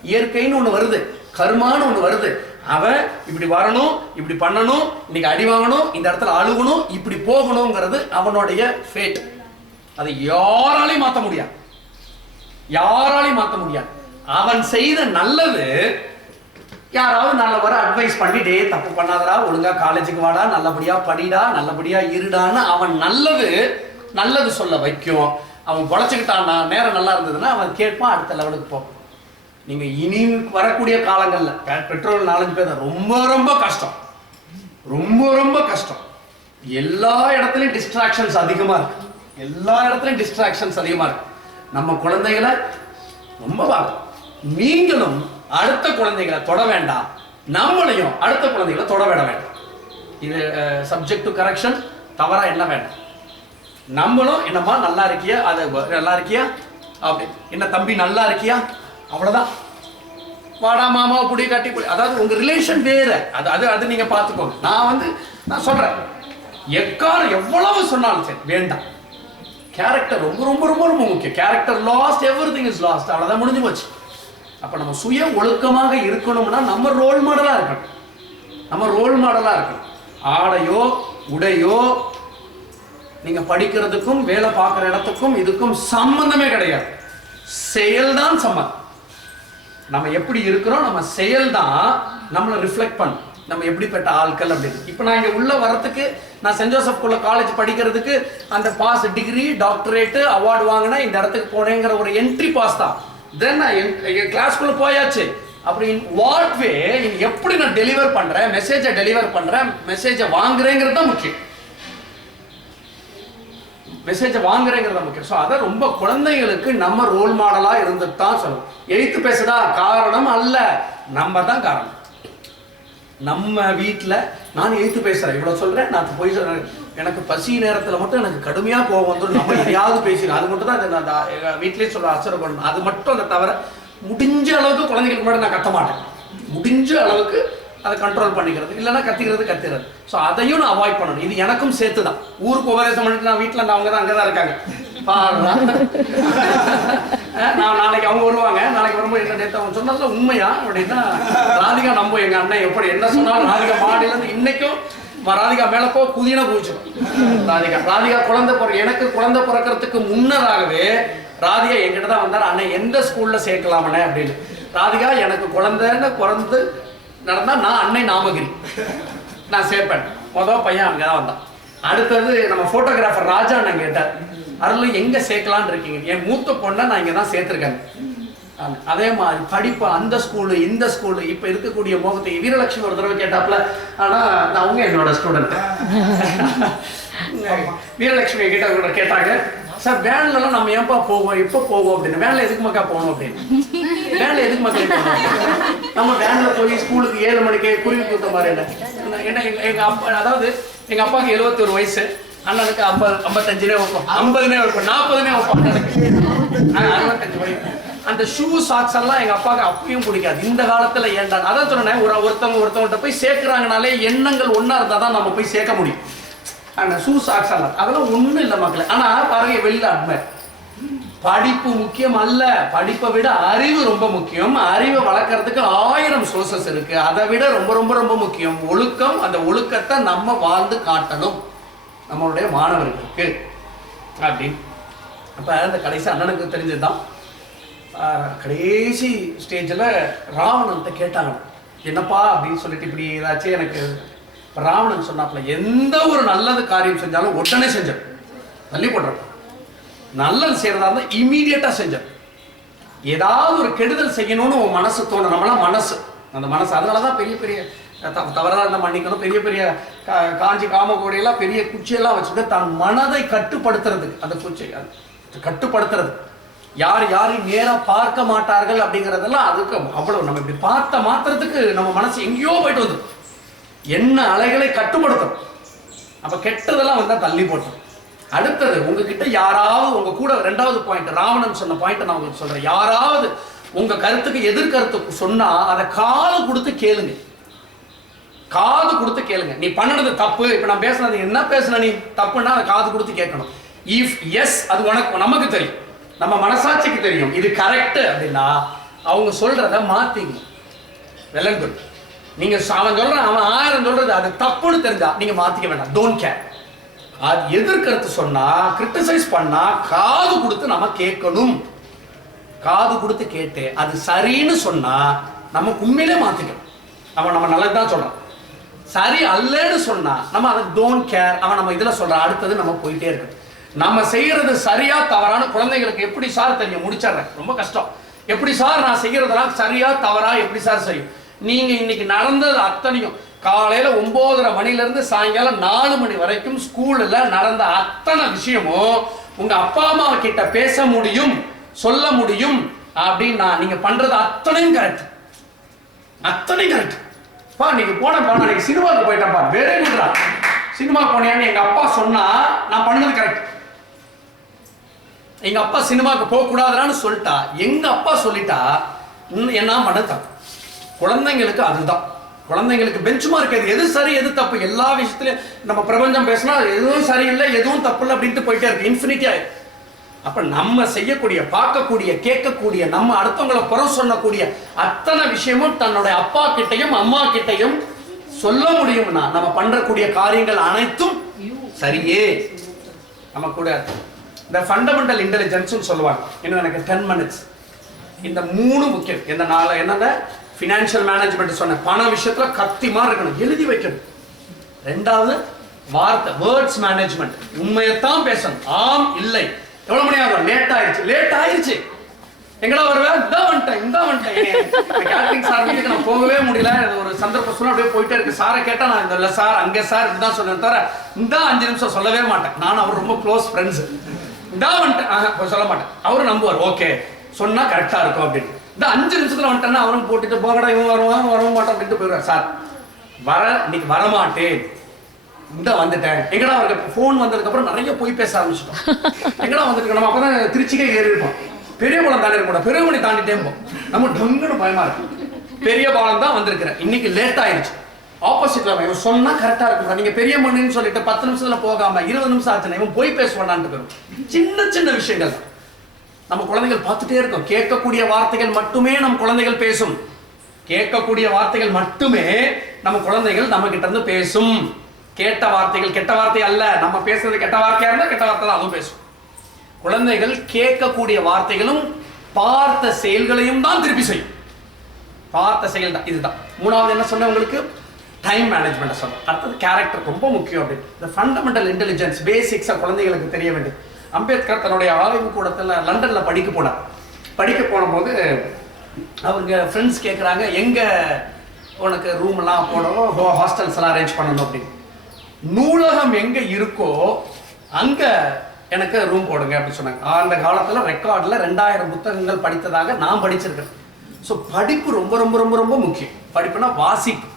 இயற்கைன்னு ஒன்று வருது, கர்மான்னு ஒன்று வருது. அவன் இப்படி வரணும், இப்படி பண்ணணும், இன்னைக்கு அடி வாங்கணும், இந்த இடத்துல அழுகணும், இப்படி போகணுங்கிறது அவனுடைய ஃபேட். அதை யாராலையும் மாற்ற முடியாது, யாராலையும் மாற்ற முடியாது. அவன் செய்த நல்லது யாராவது நல்ல வர அட்வைஸ் பண்ணி டே தப்பு பண்ணாதடா, ஒழுங்கா காலேஜுக்கு வாடா, நல்லபடியா படிடா, நல்லபடியா இருடான்னு அவன் நல்லது சொல்ல வைக்கும். அவன் பொழைச்சிக்கிட்டான்னா நேரம் நல்லா இருந்ததுன்னா அவன் கேட்பான், அடுத்த லெவலுக்கு போவான். நீங்க இனி வரக்கூடிய காலங்கள்ல பெட்ரோல் 4-5 பேர் ரொம்ப ரொம்ப கஷ்டம், ரொம்ப கஷ்டம். எல்லா இடத்துலயும் டிஸ்ட்ராக்ஷன்ஸ் அதிகமா இருக்கு, எல்லா இடத்துலயும் டிஸ்ட்ராக்ஷன்ஸ் அதிகமா இருக்கு. நம்ம குழந்தைகளை ரொம்ப பார்க்கணும். நீங்களும் அடுத்த குழந்தைகளை தொட வேண்டாம், நம்மளையும் அடுத்த குழந்தைகளை தொட விட வேண்டாம். இது சப்ஜெக்ட் டு கரெக்ஷன், தவறா என்ன வேண்டாம். நம்மளும் என்னம்மா நல்லா இருக்கியா, அது நல்லா இருக்கியா, அப்படி என்ன தம்பி நல்லா இருக்கியா, அவ்வளவுதான். வாடா மாமா புடி கட்டி புடி, அதாவது உங்க ரிலேஷன் வேற, அது நீங்க பார்த்துக்கோங்க. நான் சொல்றேன், எக்காரம் எவ்வளவு சொன்னாலும் சரி வேண்டாம். கேரக்டர் ரொம்ப ரொம்ப ரொம்ப ரொம்ப முக்கியம். Character last, everything is last, அவ்வளவுதான், முடிஞ்சு போச்சு. அப்ப நம்ம சுய ஒழுக்கமாக இருக்கணும்னா நம்ம ரோல் மாடலா இருக்கணும், நம்ம ரோல் மாடலா இருக்கணும். ஆடையோ உடையோ நீங்க படிக்கிறதுக்கும் வேலை பார்க்குற இடத்துக்கும் இதுக்கும் சம்பந்தமே கிடையாது. செயல்தான் சம்பந்தம். நம்ம எப்படி இருக்கிறோம், நம்ம செயல் தான் நம்மளை ரிஃப்ளெக்ட் பண்ணும், நம்ம எப்படிப்பட்ட ஆட்கள் அப்படின்னு. இப்போ நான் இங்கே உள்ள வரத்துக்கு, நான் சென்ட் ஜோசப் காலேஜ் படிக்கிறதுக்கு அந்த பாஸ், டிகிரி, டாக்டரேட்டு, அவார்டு வாங்கினா இந்த இடத்துக்கு போனேங்கிற ஒரு என்ட்ரி பாஸ் தான். தென் நான் என் கிளாஸ்க்குள்ள போயாச்சு. அப்படி வாட் வே, எப்படி நான் டெலிவர் பண்றேன், மெசேஜை டெலிவர் பண்றேன், மெசேஜை வாங்குறேங்கிறது தான் முக்கியம், மெசேஜை வாங்குறேங்கிறத முக்கியம். ஸோ அதை ரொம்ப குழந்தைகளுக்கு நம்ம ரோல் மாடலா இருந்துட்டு தான் சொல்லணும். எழுத்து பேசுதா காரணம் அல்ல, நம்ம தான் காரணம். நம்ம வீட்டில் நான் எழுத்து பேசுறேன், இவ்வளோ சொல்றேன், நான் போய் எனக்கு பசி நேரத்தில் மட்டும் எனக்கு கடுமையா கோவம் வந்துடும், நம்ம எதையாவது பேசிடும், அது மட்டும் தான் நான் வீட்லேயே சொல்ல அசரை பண்ணணும். அது மட்டும் அதை தவிர முடிஞ்ச அளவுக்கு குழந்தைகளுக்கு மட்டும் நான் கத்த மாட்டேன். முடிஞ்ச அளவுக்கு அதை கண்ட்ரோல் பண்ணிக்கிறது, இல்லைன்னா கத்திக்கிறது. ஸோ அதையும் நான் அவாய்ட் பண்ணணும். இது எனக்கும் சேர்த்து தான். ஊருக்கு உபதேசம் பண்ணிட்டு நான் வீட்டில் அவங்க தான் அங்கே தான் இருக்காங்க. நான் நாளைக்கு அவங்க வருவாங்க, நாளைக்கு வரும்போது என்ன நேற்று அவங்க சொன்னதுல உண்மையா அப்படின்னா, ராதிகா நம்ப எங்க அண்ணன் எப்படி என்ன சொன்னாலும் ராதிகா மாடியிலேருந்து இன்னைக்கும் ராதிகா மேலே போ குதினா குதிச்சிடும். ராதிகா எனக்கு குழந்தை பிறக்கிறதுக்கு முன்னதாகவே ராதிகா என்கிட்ட தான் வந்தார், அண்ணன் எந்த ஸ்கூல்ல சேர்க்கலாமண்ணே அப்படின்னு. ராதிகா எனக்கு குழந்தைன்னு பிறந்து நடந்தா நான் அன்னை நாமகிரி நான் சேர்ப்பேன். மொதல் பையன் அங்கதான் வந்தான். அடுத்தது நம்ம போட்டோகிராஃபர் ராஜா அண்ணன் கேட்டார், அருள் எங்க சேர்க்கலான்னு இருக்கீங்க. என் மூத்த பொண்ணை நான் இங்க தான் சேர்த்திருக்கேன். அதே மாதிரி படிப்பு அந்த ஸ்கூலு இந்த ஸ்கூலு. இப்ப இருக்கக்கூடிய மோகத்தை வீரலட்சுமி ஒரு தடவை கேட்டாப்ல, ஆனா அவங்க என்னோட ஸ்டூடெண்ட். வீரலட்சுமி கிட்ட கூட கேட்டாங்க, சார் வேன்லாம் நம்ம ஏன்பா போவோம், எப்போ போவோம் அப்படின்னு. வேன்ல எதுக்கு மக்கா போகணும் அப்படின்னு. வேன்ல எதுக்கு மக்கள் போகணும், நம்ம வேன்ல போய் ஸ்கூலுக்கு 7 மணிக்கு குருவி கூத்த மாதிரி என்ன. எங்க அப்பா, அதாவது எங்க அப்பாவுக்கு 71 வயசு, அண்ணனுக்கு 55 வைப்போம், 50 வைப்போம், 40 வைப்போம். 65 வயசு. அந்த ஷூ சாக்ஸ் எல்லாம் எங்க அப்பாவுக்கு அப்பயும் பிடிக்காது. இந்த காலத்துல ஏன்டா, அதான் சொன்னேன், ஒருத்தவங்கள்ட்ட போய் சேர்க்கிறாங்கனாலே எண்ணங்கள் ஒன்னா இருந்தா தான் நம்ம போய் சேர்க்க முடியும். அந்த ஷூ சாக்ஸ் எல்லாம் அதெல்லாம் ஒண்ணும் இல்லை மக்களே. ஆனா பாருங்க, வெளியில அட்மை படிப்பு முக்கியம் அல்ல, படிப்பை விட அறிவு ரொம்ப முக்கியம். அறிவை வளர்க்கறதுக்கு 1000 சோர்சஸ் இருக்கு. அதை விட ரொம்ப ரொம்ப ரொம்ப முக்கியம் ஒழுக்கம். அந்த ஒழுக்கத்தை நம்ம வாழ்ந்து காட்டணும் நம்மளுடைய மாணவர்களுக்கு அப்படின்னு. அப்ப அந்த கடைசி அண்ணனுக்கு தெரிஞ்சதுதான், கடைசி ஸ்டேஜில் ராவணன்ட்ட கேட்டாங்க, என்னப்பா அப்படின்னு சொல்லிட்டு இப்படி ஏதாச்சும் எனக்கு. ராவணன் சொன்னாப்ல, எந்த ஒரு நல்லது காரியம் செஞ்சாலும் உடனே செஞ்சார், தள்ளி போடுறப்ப. நல்லது செய்யறதா இருந்தால் இம்மீடியட்டா செஞ்சார். ஏதாவது ஒரு கெடுதல் செய்யணும்னு உன் மனசு தோணும், நம்மளாம் மனசு, அந்த மனசு. அதனாலதான் பெரிய பெரிய தவறாக இருந்தால் மன்னிக்கணும், பெரிய பெரிய காஞ்சி காமகோடையெல்லாம் பெரிய குச்சியெல்லாம் வச்சுட்டு தன் மனதை கட்டுப்படுத்துறதுக்கு, அந்த குச்சி கட்டுப்படுத்துறது. யாரையும் நேராக பார்க்க மாட்டார்கள் அப்படிங்கிறதெல்லாம் அதுக்கு அவ்வளவு. நம்ம இப்படி பார்த்த மாத்திரத்துக்கு நம்ம மனசு எங்கேயோ போயிட்டு வந்து என்ன அலைகளை கட்டுப்படுத்தும். அப்ப கெட்டதெல்லாம் வந்தா தள்ளி போட்டோம். அடுத்தது, உங்ககிட்ட யாராவது உங்க கூட 2வது பாயிண்ட், ராவணன் சொன்ன பாயிண்ட் நான் உங்களுக்கு சொல்றேன். யாராவது உங்க கருத்துக்கு எதிர்கருத்து சொன்னா அதை காது கொடுத்து கேளுங்க, காது கொடுத்து கேளுங்க. நீ பண்ணது தப்பு, இப்ப நான் பேசுனது என்ன பேசுன நீ தப்புன்னா அதை காது கொடுத்து கேட்கணும். இஃப் எஸ் அது உனக்கு நமக்கு தெரியும், நம்ம மனசாட்சிக்கு தெரியும் இது கரெக்ட் அப்படின்னா அவங்க சொல்றத மாத்திங்க. Well and good. நீங்க அவன் சொல்றான், அவன் 1000 சொல்றது அது தப்புன்னு தெரிஞ்சா நீங்க மாத்திக்க வேண்டாம். Don't care. அது எதிர்கருத்து சொன்னா, கிரிட்டிசைஸ் பண்ணா காது கொடுத்து நம்ம கேட்கணும். காது கொடுத்து கேட்டு அது சரின்னு சொன்னா நம்ம உண்மையிலே மாத்திக்கணும். அவன் நம்ம நல்லதுதான் சொல்றான். சரி அல்லன்னு சொன்னா நம்ம அதை டோன்ட் கேர், அவன் நம்ம இதுல சொல்ற அடுத்தது நம்ம போயிட்டே இருக்கு. நம்ம செய்யறது சரியா தவறான குழந்தைகளுக்கு எப்படி சார் தெரியும்? முடிச்சிடுறேன், ரொம்ப கஷ்டம். எப்படி சார் நான் செய்யறதெல்லாம் சரியா தவறா எப்படி சார் செய்யும்? நீங்க இன்னைக்கு நடந்தது அத்தனையும் காலையில 9:30 மணில இருந்து சாயங்காலம் 4 மணி வரைக்கும் ஸ்கூல்ல நடந்த அத்தனை விஷயமும் உங்க அப்பா அம்மா கிட்ட பேச முடியும், சொல்ல முடியும் அப்படின்னா நீங்க பண்றது அத்தனையும் கரெக்ட், அத்தனையும் கரெக்ட். பா நீங்க போனப்பா, நான் சினிமாவுக்கு போயிட்டேன்ப்பா, வெரி குட்ரா, சினிமா போனியான்னு எங்க அப்பா சொன்னா நான் பண்ணது கரெக்ட். எங்க அப்பா சினிமாவுக்கு போக கூடாதுன்னு சொல்லிட்டா, எங்க அப்பா சொல்லிட்டா என்ன பண்ண தப்பு. குழந்தைங்களுக்கு அதுதான், குழந்தைங்களுக்கு பெஞ்ச் மார்க் எது சரி எது தப்பு. எல்லா விஷயத்திலையும் நம்ம பிரபஞ்சம் பேசினா எதுவும் சரியில்லை எதுவும் தப்பு இல்லை அப்படின்ட்டு போயிட்டே இருக்கு, இன்ஃபினிட்டி ஆயிருக்கு. அப்ப நம்ம செய்யக்கூடிய, பார்க்கக்கூடிய, கேட்கக்கூடிய, நம்ம அடுத்தவங்களை புறம் சொல்லக்கூடிய அத்தனை விஷயமும் தன்னுடைய அப்பா கிட்டையும் அம்மா கிட்டையும் சொல்ல முடியும்னா நம்ம பண்றக்கூடிய காரியங்கள் அனைத்தும் சரியே. நம்ம கூட இந்த ஃபண்டமெண்டல் இன்டெலிஜென்ஸ் சொல்லுவாங்க. இன்னும் எனக்கு 10 minutes. இந்த 3 முக்கியம். இந்த 4 என்னன்னா ஃபினான்ஷியல் மேனேஜ்மெண்ட் சொன்ன, பண விஷயத்துல கத்திமா இருக்கணும், எழுதி வைக்கணும். 2வது வார்த்தை, வேர்ட்ஸ் மேனேஜ்மெண்ட், உண்மையத்தான் பேசணும், ஆம் இல்லை. எவ்வளவு மணி ஆகும்? லேட் ஆயிருச்சு எங்கடா வருவேன்? இந்த வந்துட்டேன் சார் வீட்டுக்கு நான் போகவே முடியல, ஒரு சந்தர்ப்பம் சொல்ல அப்படியே போயிட்டே இருக்கு. சாரை கேட்டா நான் இந்த சார் அங்கே சார் இப்படிதான் சொன்னேன் தவிர இந்த 5 நிமிஷம் சொல்லவே மாட்டேன். நான் அவர் ரொம்ப க்ளோஸ் ஃப்ரெண்ட்ஸ். இந்த வந்துட்டேன் சொல்ல மாட்டேன். அவரும் நம்புவார், ஓகே சொன்னா கரெக்டா இருக்கும் அப்படின்னு. இந்த 5 நிமிஷத்துல வந்துட்டேன்னா அவரும் போட்டுட்டு போகடா இவன் வருவான் வரவும் மாட்டான் அப்படின்ட்டு போயிடுவார். சார் இன்னைக்கு வரமாட்டேன், இந்த வந்துட்டேன். எங்கடா அவருக்கு போன் வந்ததுக்கு அப்புறம் நிறைய போய் பேச ஆரம்பிச்சிட்டோம். எங்கடா வந்துருக்கு, நம்ம அப்பதான் திருச்சிக்கே ஏறி இருப்போம், பெரிய பாலம் தாண்டி இருக்க கூடாது, பெரிய மணி தாண்டிட்டே போம், நம்ம டங்குன்னு பயமா இருக்கு. பெரிய பாலம் தான் வந்திருக்கிறேன், இன்னைக்கு லேட் ஆயிடுச்சு. ஆப்போசிட்ல இவன் சொன்னா கரெக்டா இருக்கும், நீங்க பெரிய மணின்னு சொல்லிட்டு 10 நிமிஷத்துல போகாம 20 நிமிஷம் ஆச்சுன்னா இவன் போய் பேசுவான்ட்டு போயிடும். சின்ன சின்ன விஷயங்கள் நம்ம குழந்தைகள் பார்த்துட்டே இருக்கோம். கேட்கக்கூடிய வார்த்தைகள் மட்டுமே நம் குழந்தைகள் பேசும், கேட்கக்கூடிய வார்த்தைகள் மட்டுமே நம்ம குழந்தைகள் நம்ம கிட்ட இருந்து பேசும். கேட்ட வார்த்தைகள் கெட்ட வார்த்தை அல்ல, நம்ம பேசுறது கெட்ட வார்த்தையா இருந்தா கெட்ட வார்த்தை தான் அதுவும் பேசும். குழந்தைகள் கேட்கக்கூடிய வார்த்தைகளும் பார்த்த செயல்களையும் தான் திருப்பி செய்யும். பார்த்த செயல் தான் இதுதான். 3வது என்ன சொன்ன உங்களுக்கு, டைம் மேனேஜ்மெண்ட் சொன்னோம். அடுத்தது கேரக்டர் ரொம்ப முக்கியம் அப்படின்னு. இந்த ஃபண்டமெண்டல் இன்டெலிஜென்ஸ் பேசிக்ஸா குழந்தைகளுக்கு தெரிய வேண்டியது. அம்பேத்கர் தன்னுடைய ஆய்வு கூடத்துல லண்டன்ல படிக்க போனபோது அவங்க ஃப்ரெண்ட்ஸ் கேட்குறாங்க, எங்க உனக்கு ரூம் எல்லாம் போடணும், ஹாஸ்டல்ஸ் எல்லாம் அரேஞ்ச் பண்ணணும் அப்படின்னு. நூலகம் எங்க இருக்கோ அங்க எனக்கு ரூம் போடுங்க அப்படின்னு சொன்னாங்க. அந்த காலத்துல ரெக்கார்ட்ல 2000 புத்தகங்கள் படித்ததாக நான் படிச்சிருக்கேன். ஸோ படிப்பு ரொம்ப ரொம்ப ரொம்ப ரொம்ப முக்கியம். படிப்புனா வாசிப்பு.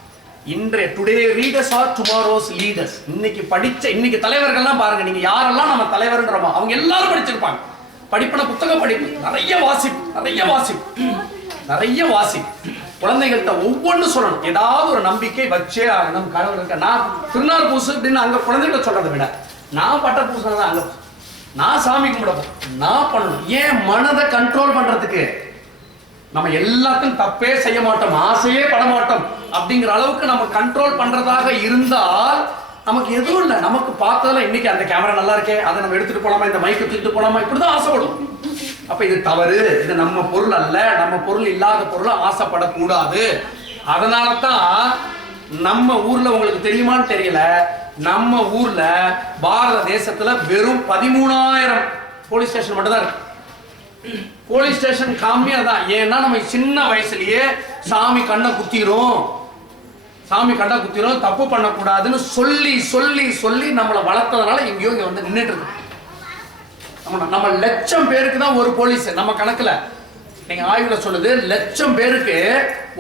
இன்றைய today readers R tomorrow's leaders. இன்னைக்கு தலைவர்கள்லாம் பாருங்க, நீங்க யாரெல்லாம் நம்ம தலைவர்ன்றோமோ அவங்க எல்லாரும் படிச்சிருப்பாங்க. படிப்புனா புத்தக படிப்பு, நிறைய வாசிப்பு. குழந்தைகள்கிட்ட ஒவ்வொன்றும் சொல்லணும். ஏதாவது ஒரு நம்பிக்கை வச்சே ஆகணும். கடவுள் இருக்க, நான் திருநாள் பூசு அப்படின்னு அங்க குழந்தைகிட்ட சொல்றதை விட நான் பட்ட பூசதான் அங்க, நான் சாமி கும்பிடப்போம், நான் பண்ணணும். ஏன் மனதை கண்ட்ரோல் பண்றதுக்கு. நம்ம எல்லாத்தையும் தப்பே செய்ய மாட்டோம், ஆசையே பட மாட்டோம் அப்படிங்கிற அளவுக்கு நம்ம கண்ட்ரோல் பண்றதாக இருந்தால் நமக்கு எதுவும் இல்லை. நமக்கு பார்த்ததுல இன்னைக்கு அந்த கேமரா நல்லா இருக்கே, அதை நம்ம எடுத்துட்டு போலாமா, இந்த மைக்கு தூக்கிட்டு போலாமா, இப்படிதான் ஆசைப்படும். அப்ப இது தவறு, இது நம்ம பொருள் அல்ல, நம்ம பொருள் இல்லாத பொருளை ஆசைப்படக்கூடாது. அதனால தான் நம்ம ஊர்ல, உங்களுக்கு தெரியுமான்னு தெரியல, நம்ம ஊர்ல பாரத தேசத்துல வெறும் 13,000 போலீஸ் ஸ்டேஷன் மட்டும் தான் இருக்கு. போலீஸ் ஸ்டேஷன் கம்மியா தான். ஏன்னா நம்ம சின்ன வயசுலயே சாமி கண்ணை குத்திரும், தப்பு பண்ணக்கூடாதுன்னு சொல்லி நம்மளை வளர்த்ததுனால எங்கேயோ இங்க வந்து நின்றுட்டு இருக்கு. நம்ம 1,00,000 பேருக்கு தான் ஒரு போலீஸ். நம்ம கணக்குல நீங்க ஆய்வுல சொல்லுது 1,00,000 பேருக்கு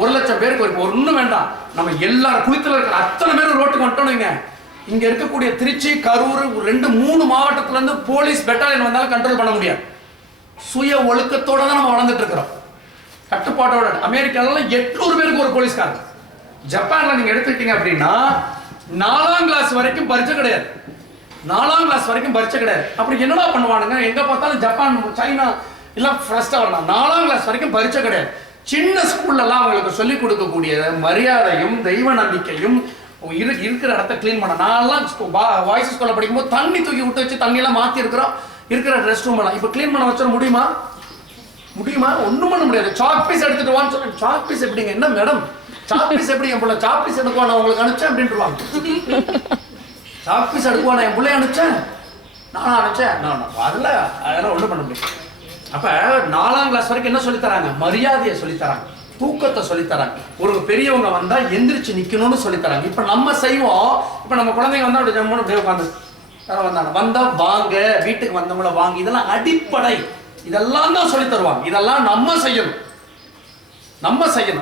1,00,000 பேருக்கு ஒன்றும் வேண்டாம். நம்ம எல்லாரும் குளித்துல இருக்கிற அத்தனை பேரும் ரோட்டுக்கு வந்துட்டோம். இங்க இருக்கக்கூடிய திருச்சி, கரூர், 2-3 மாவட்டத்துல இருந்து போலீஸ் பெட்டாலியன் வந்தாலும் கண்ட்ரோல் பண்ண முடியாது. சுய ஒழுக்கத்தோட தான் நம்ம வளர்ந்துட்டு இருக்கிறோம். கட்டுப்பாட்டோட. அமெரிக்கால 800 பேருக்கு ஒரு போலீஸ்காரர். ஜப்பான்ல நீங்க எடுத்துக்கிட்டீங்க அப்படின்னா 4ஆம் கிளாஸ் வரைக்கும் பரீட்சை கிடையாது. 4ஆம் கிளாஸ் வரைக்கும் பரீட்சை கிடையாது. அப்படி என்னடா பண்ணுவானுங்க? எங்க பார்த்தாலும் ஜப்பான், சைனா எல்லாம் ஃபர்ஸ்டா வரலாம். 4ஆம் கிளாஸ் வரைக்கும் பரீட்சை கிடையாது. சின்ன ஸ்கூல்ல எல்லாம் அவங்களுக்கு சொல்லிக் கொடுக்கக்கூடிய மரியாதையும் தெய்வ நம்பிக்கையும் இருக்கிற இடத்த கிளீன் பண்ண. நான்லாம் வாய்ஸ் ஸ்கூல்ல படிக்கும்போது தண்ணி தூக்கி விட்டு வச்சு தண்ணியெல்லாம் மாற்றி இருக்கிறோம். இருக்கிற ரெஸ்ட் ரூம் எல்லாம் இப்போ கிளீன் பண்ண வச்சிட முடியுமா? ஒன்றும் பண்ண முடியாது. சாக் பீஸ் எடுத்துட்டு வான்னு சொல்லி, சாக் பீஸ் எப்படிங்க? என்ன மேடம் சாக் பீஸ் எப்படி? என் பிள்ளை சாக் பீஸ் எடுக்குவான், நான் உங்களுக்கு அனுப்பிச்சேன் அப்படின்ட்டுருவாங்க. சாக் பீஸ் எடுக்குவான், என் பிள்ளைய அனுப்பிச்சேன், நானும் அனுப்பிச்சேன். அதெல்லாம் ஒன்றும் பண்ண முடியாது. அப்ப 4ஆம் கிளாஸ் வரைக்கும் என்ன சொல்லித்தராங்க? மரியாதையை சொல்லித்தராங்க, தூக்கத்தை சொல்லித்தராங்க. ஒரு பெரியவங்க வந்தா எந்திரிச்சு நிக்கணும்னு சொல்லித்தராங்க. இப்ப நம்ம செய்வோம். இப்ப நம்ம குழந்தைங்க வந்தா அப்படி ஜம்முன்னு அப்படியே உட்காந்து வந்தா வாங்க, வீட்டுக்கு வந்தவங்கள வாங்க, இதெல்லாம் அடிப்படை. இதெல்லாம் தான் சொல்லி தருவாங்க. இதெல்லாம் நம்ம செய்யணும்.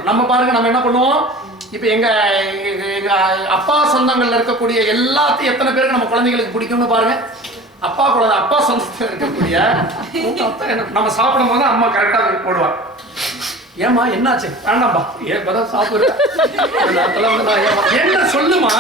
நம்ம பாருங்க, நம்ம என்ன பண்ணுவோம்? இப்ப எங்க அப்பா சொந்தங்கள்ல இருக்கக்கூடிய எல்லாத்தையும் எத்தனை பேருக்கு நம்ம குழந்தைங்களுக்கு பிடிக்கும்னு பாருங்க. அப்பா சொந்தத்தில் இருக்கக்கூடிய நம்ம சாப்பிடும் போது அம்மா கரெக்டா போடுவாங்க. ஏமா என்னாச்சு? வேண்டாம்பா, ஏன் சாப்பிடுற என்ன சொல்லுமா?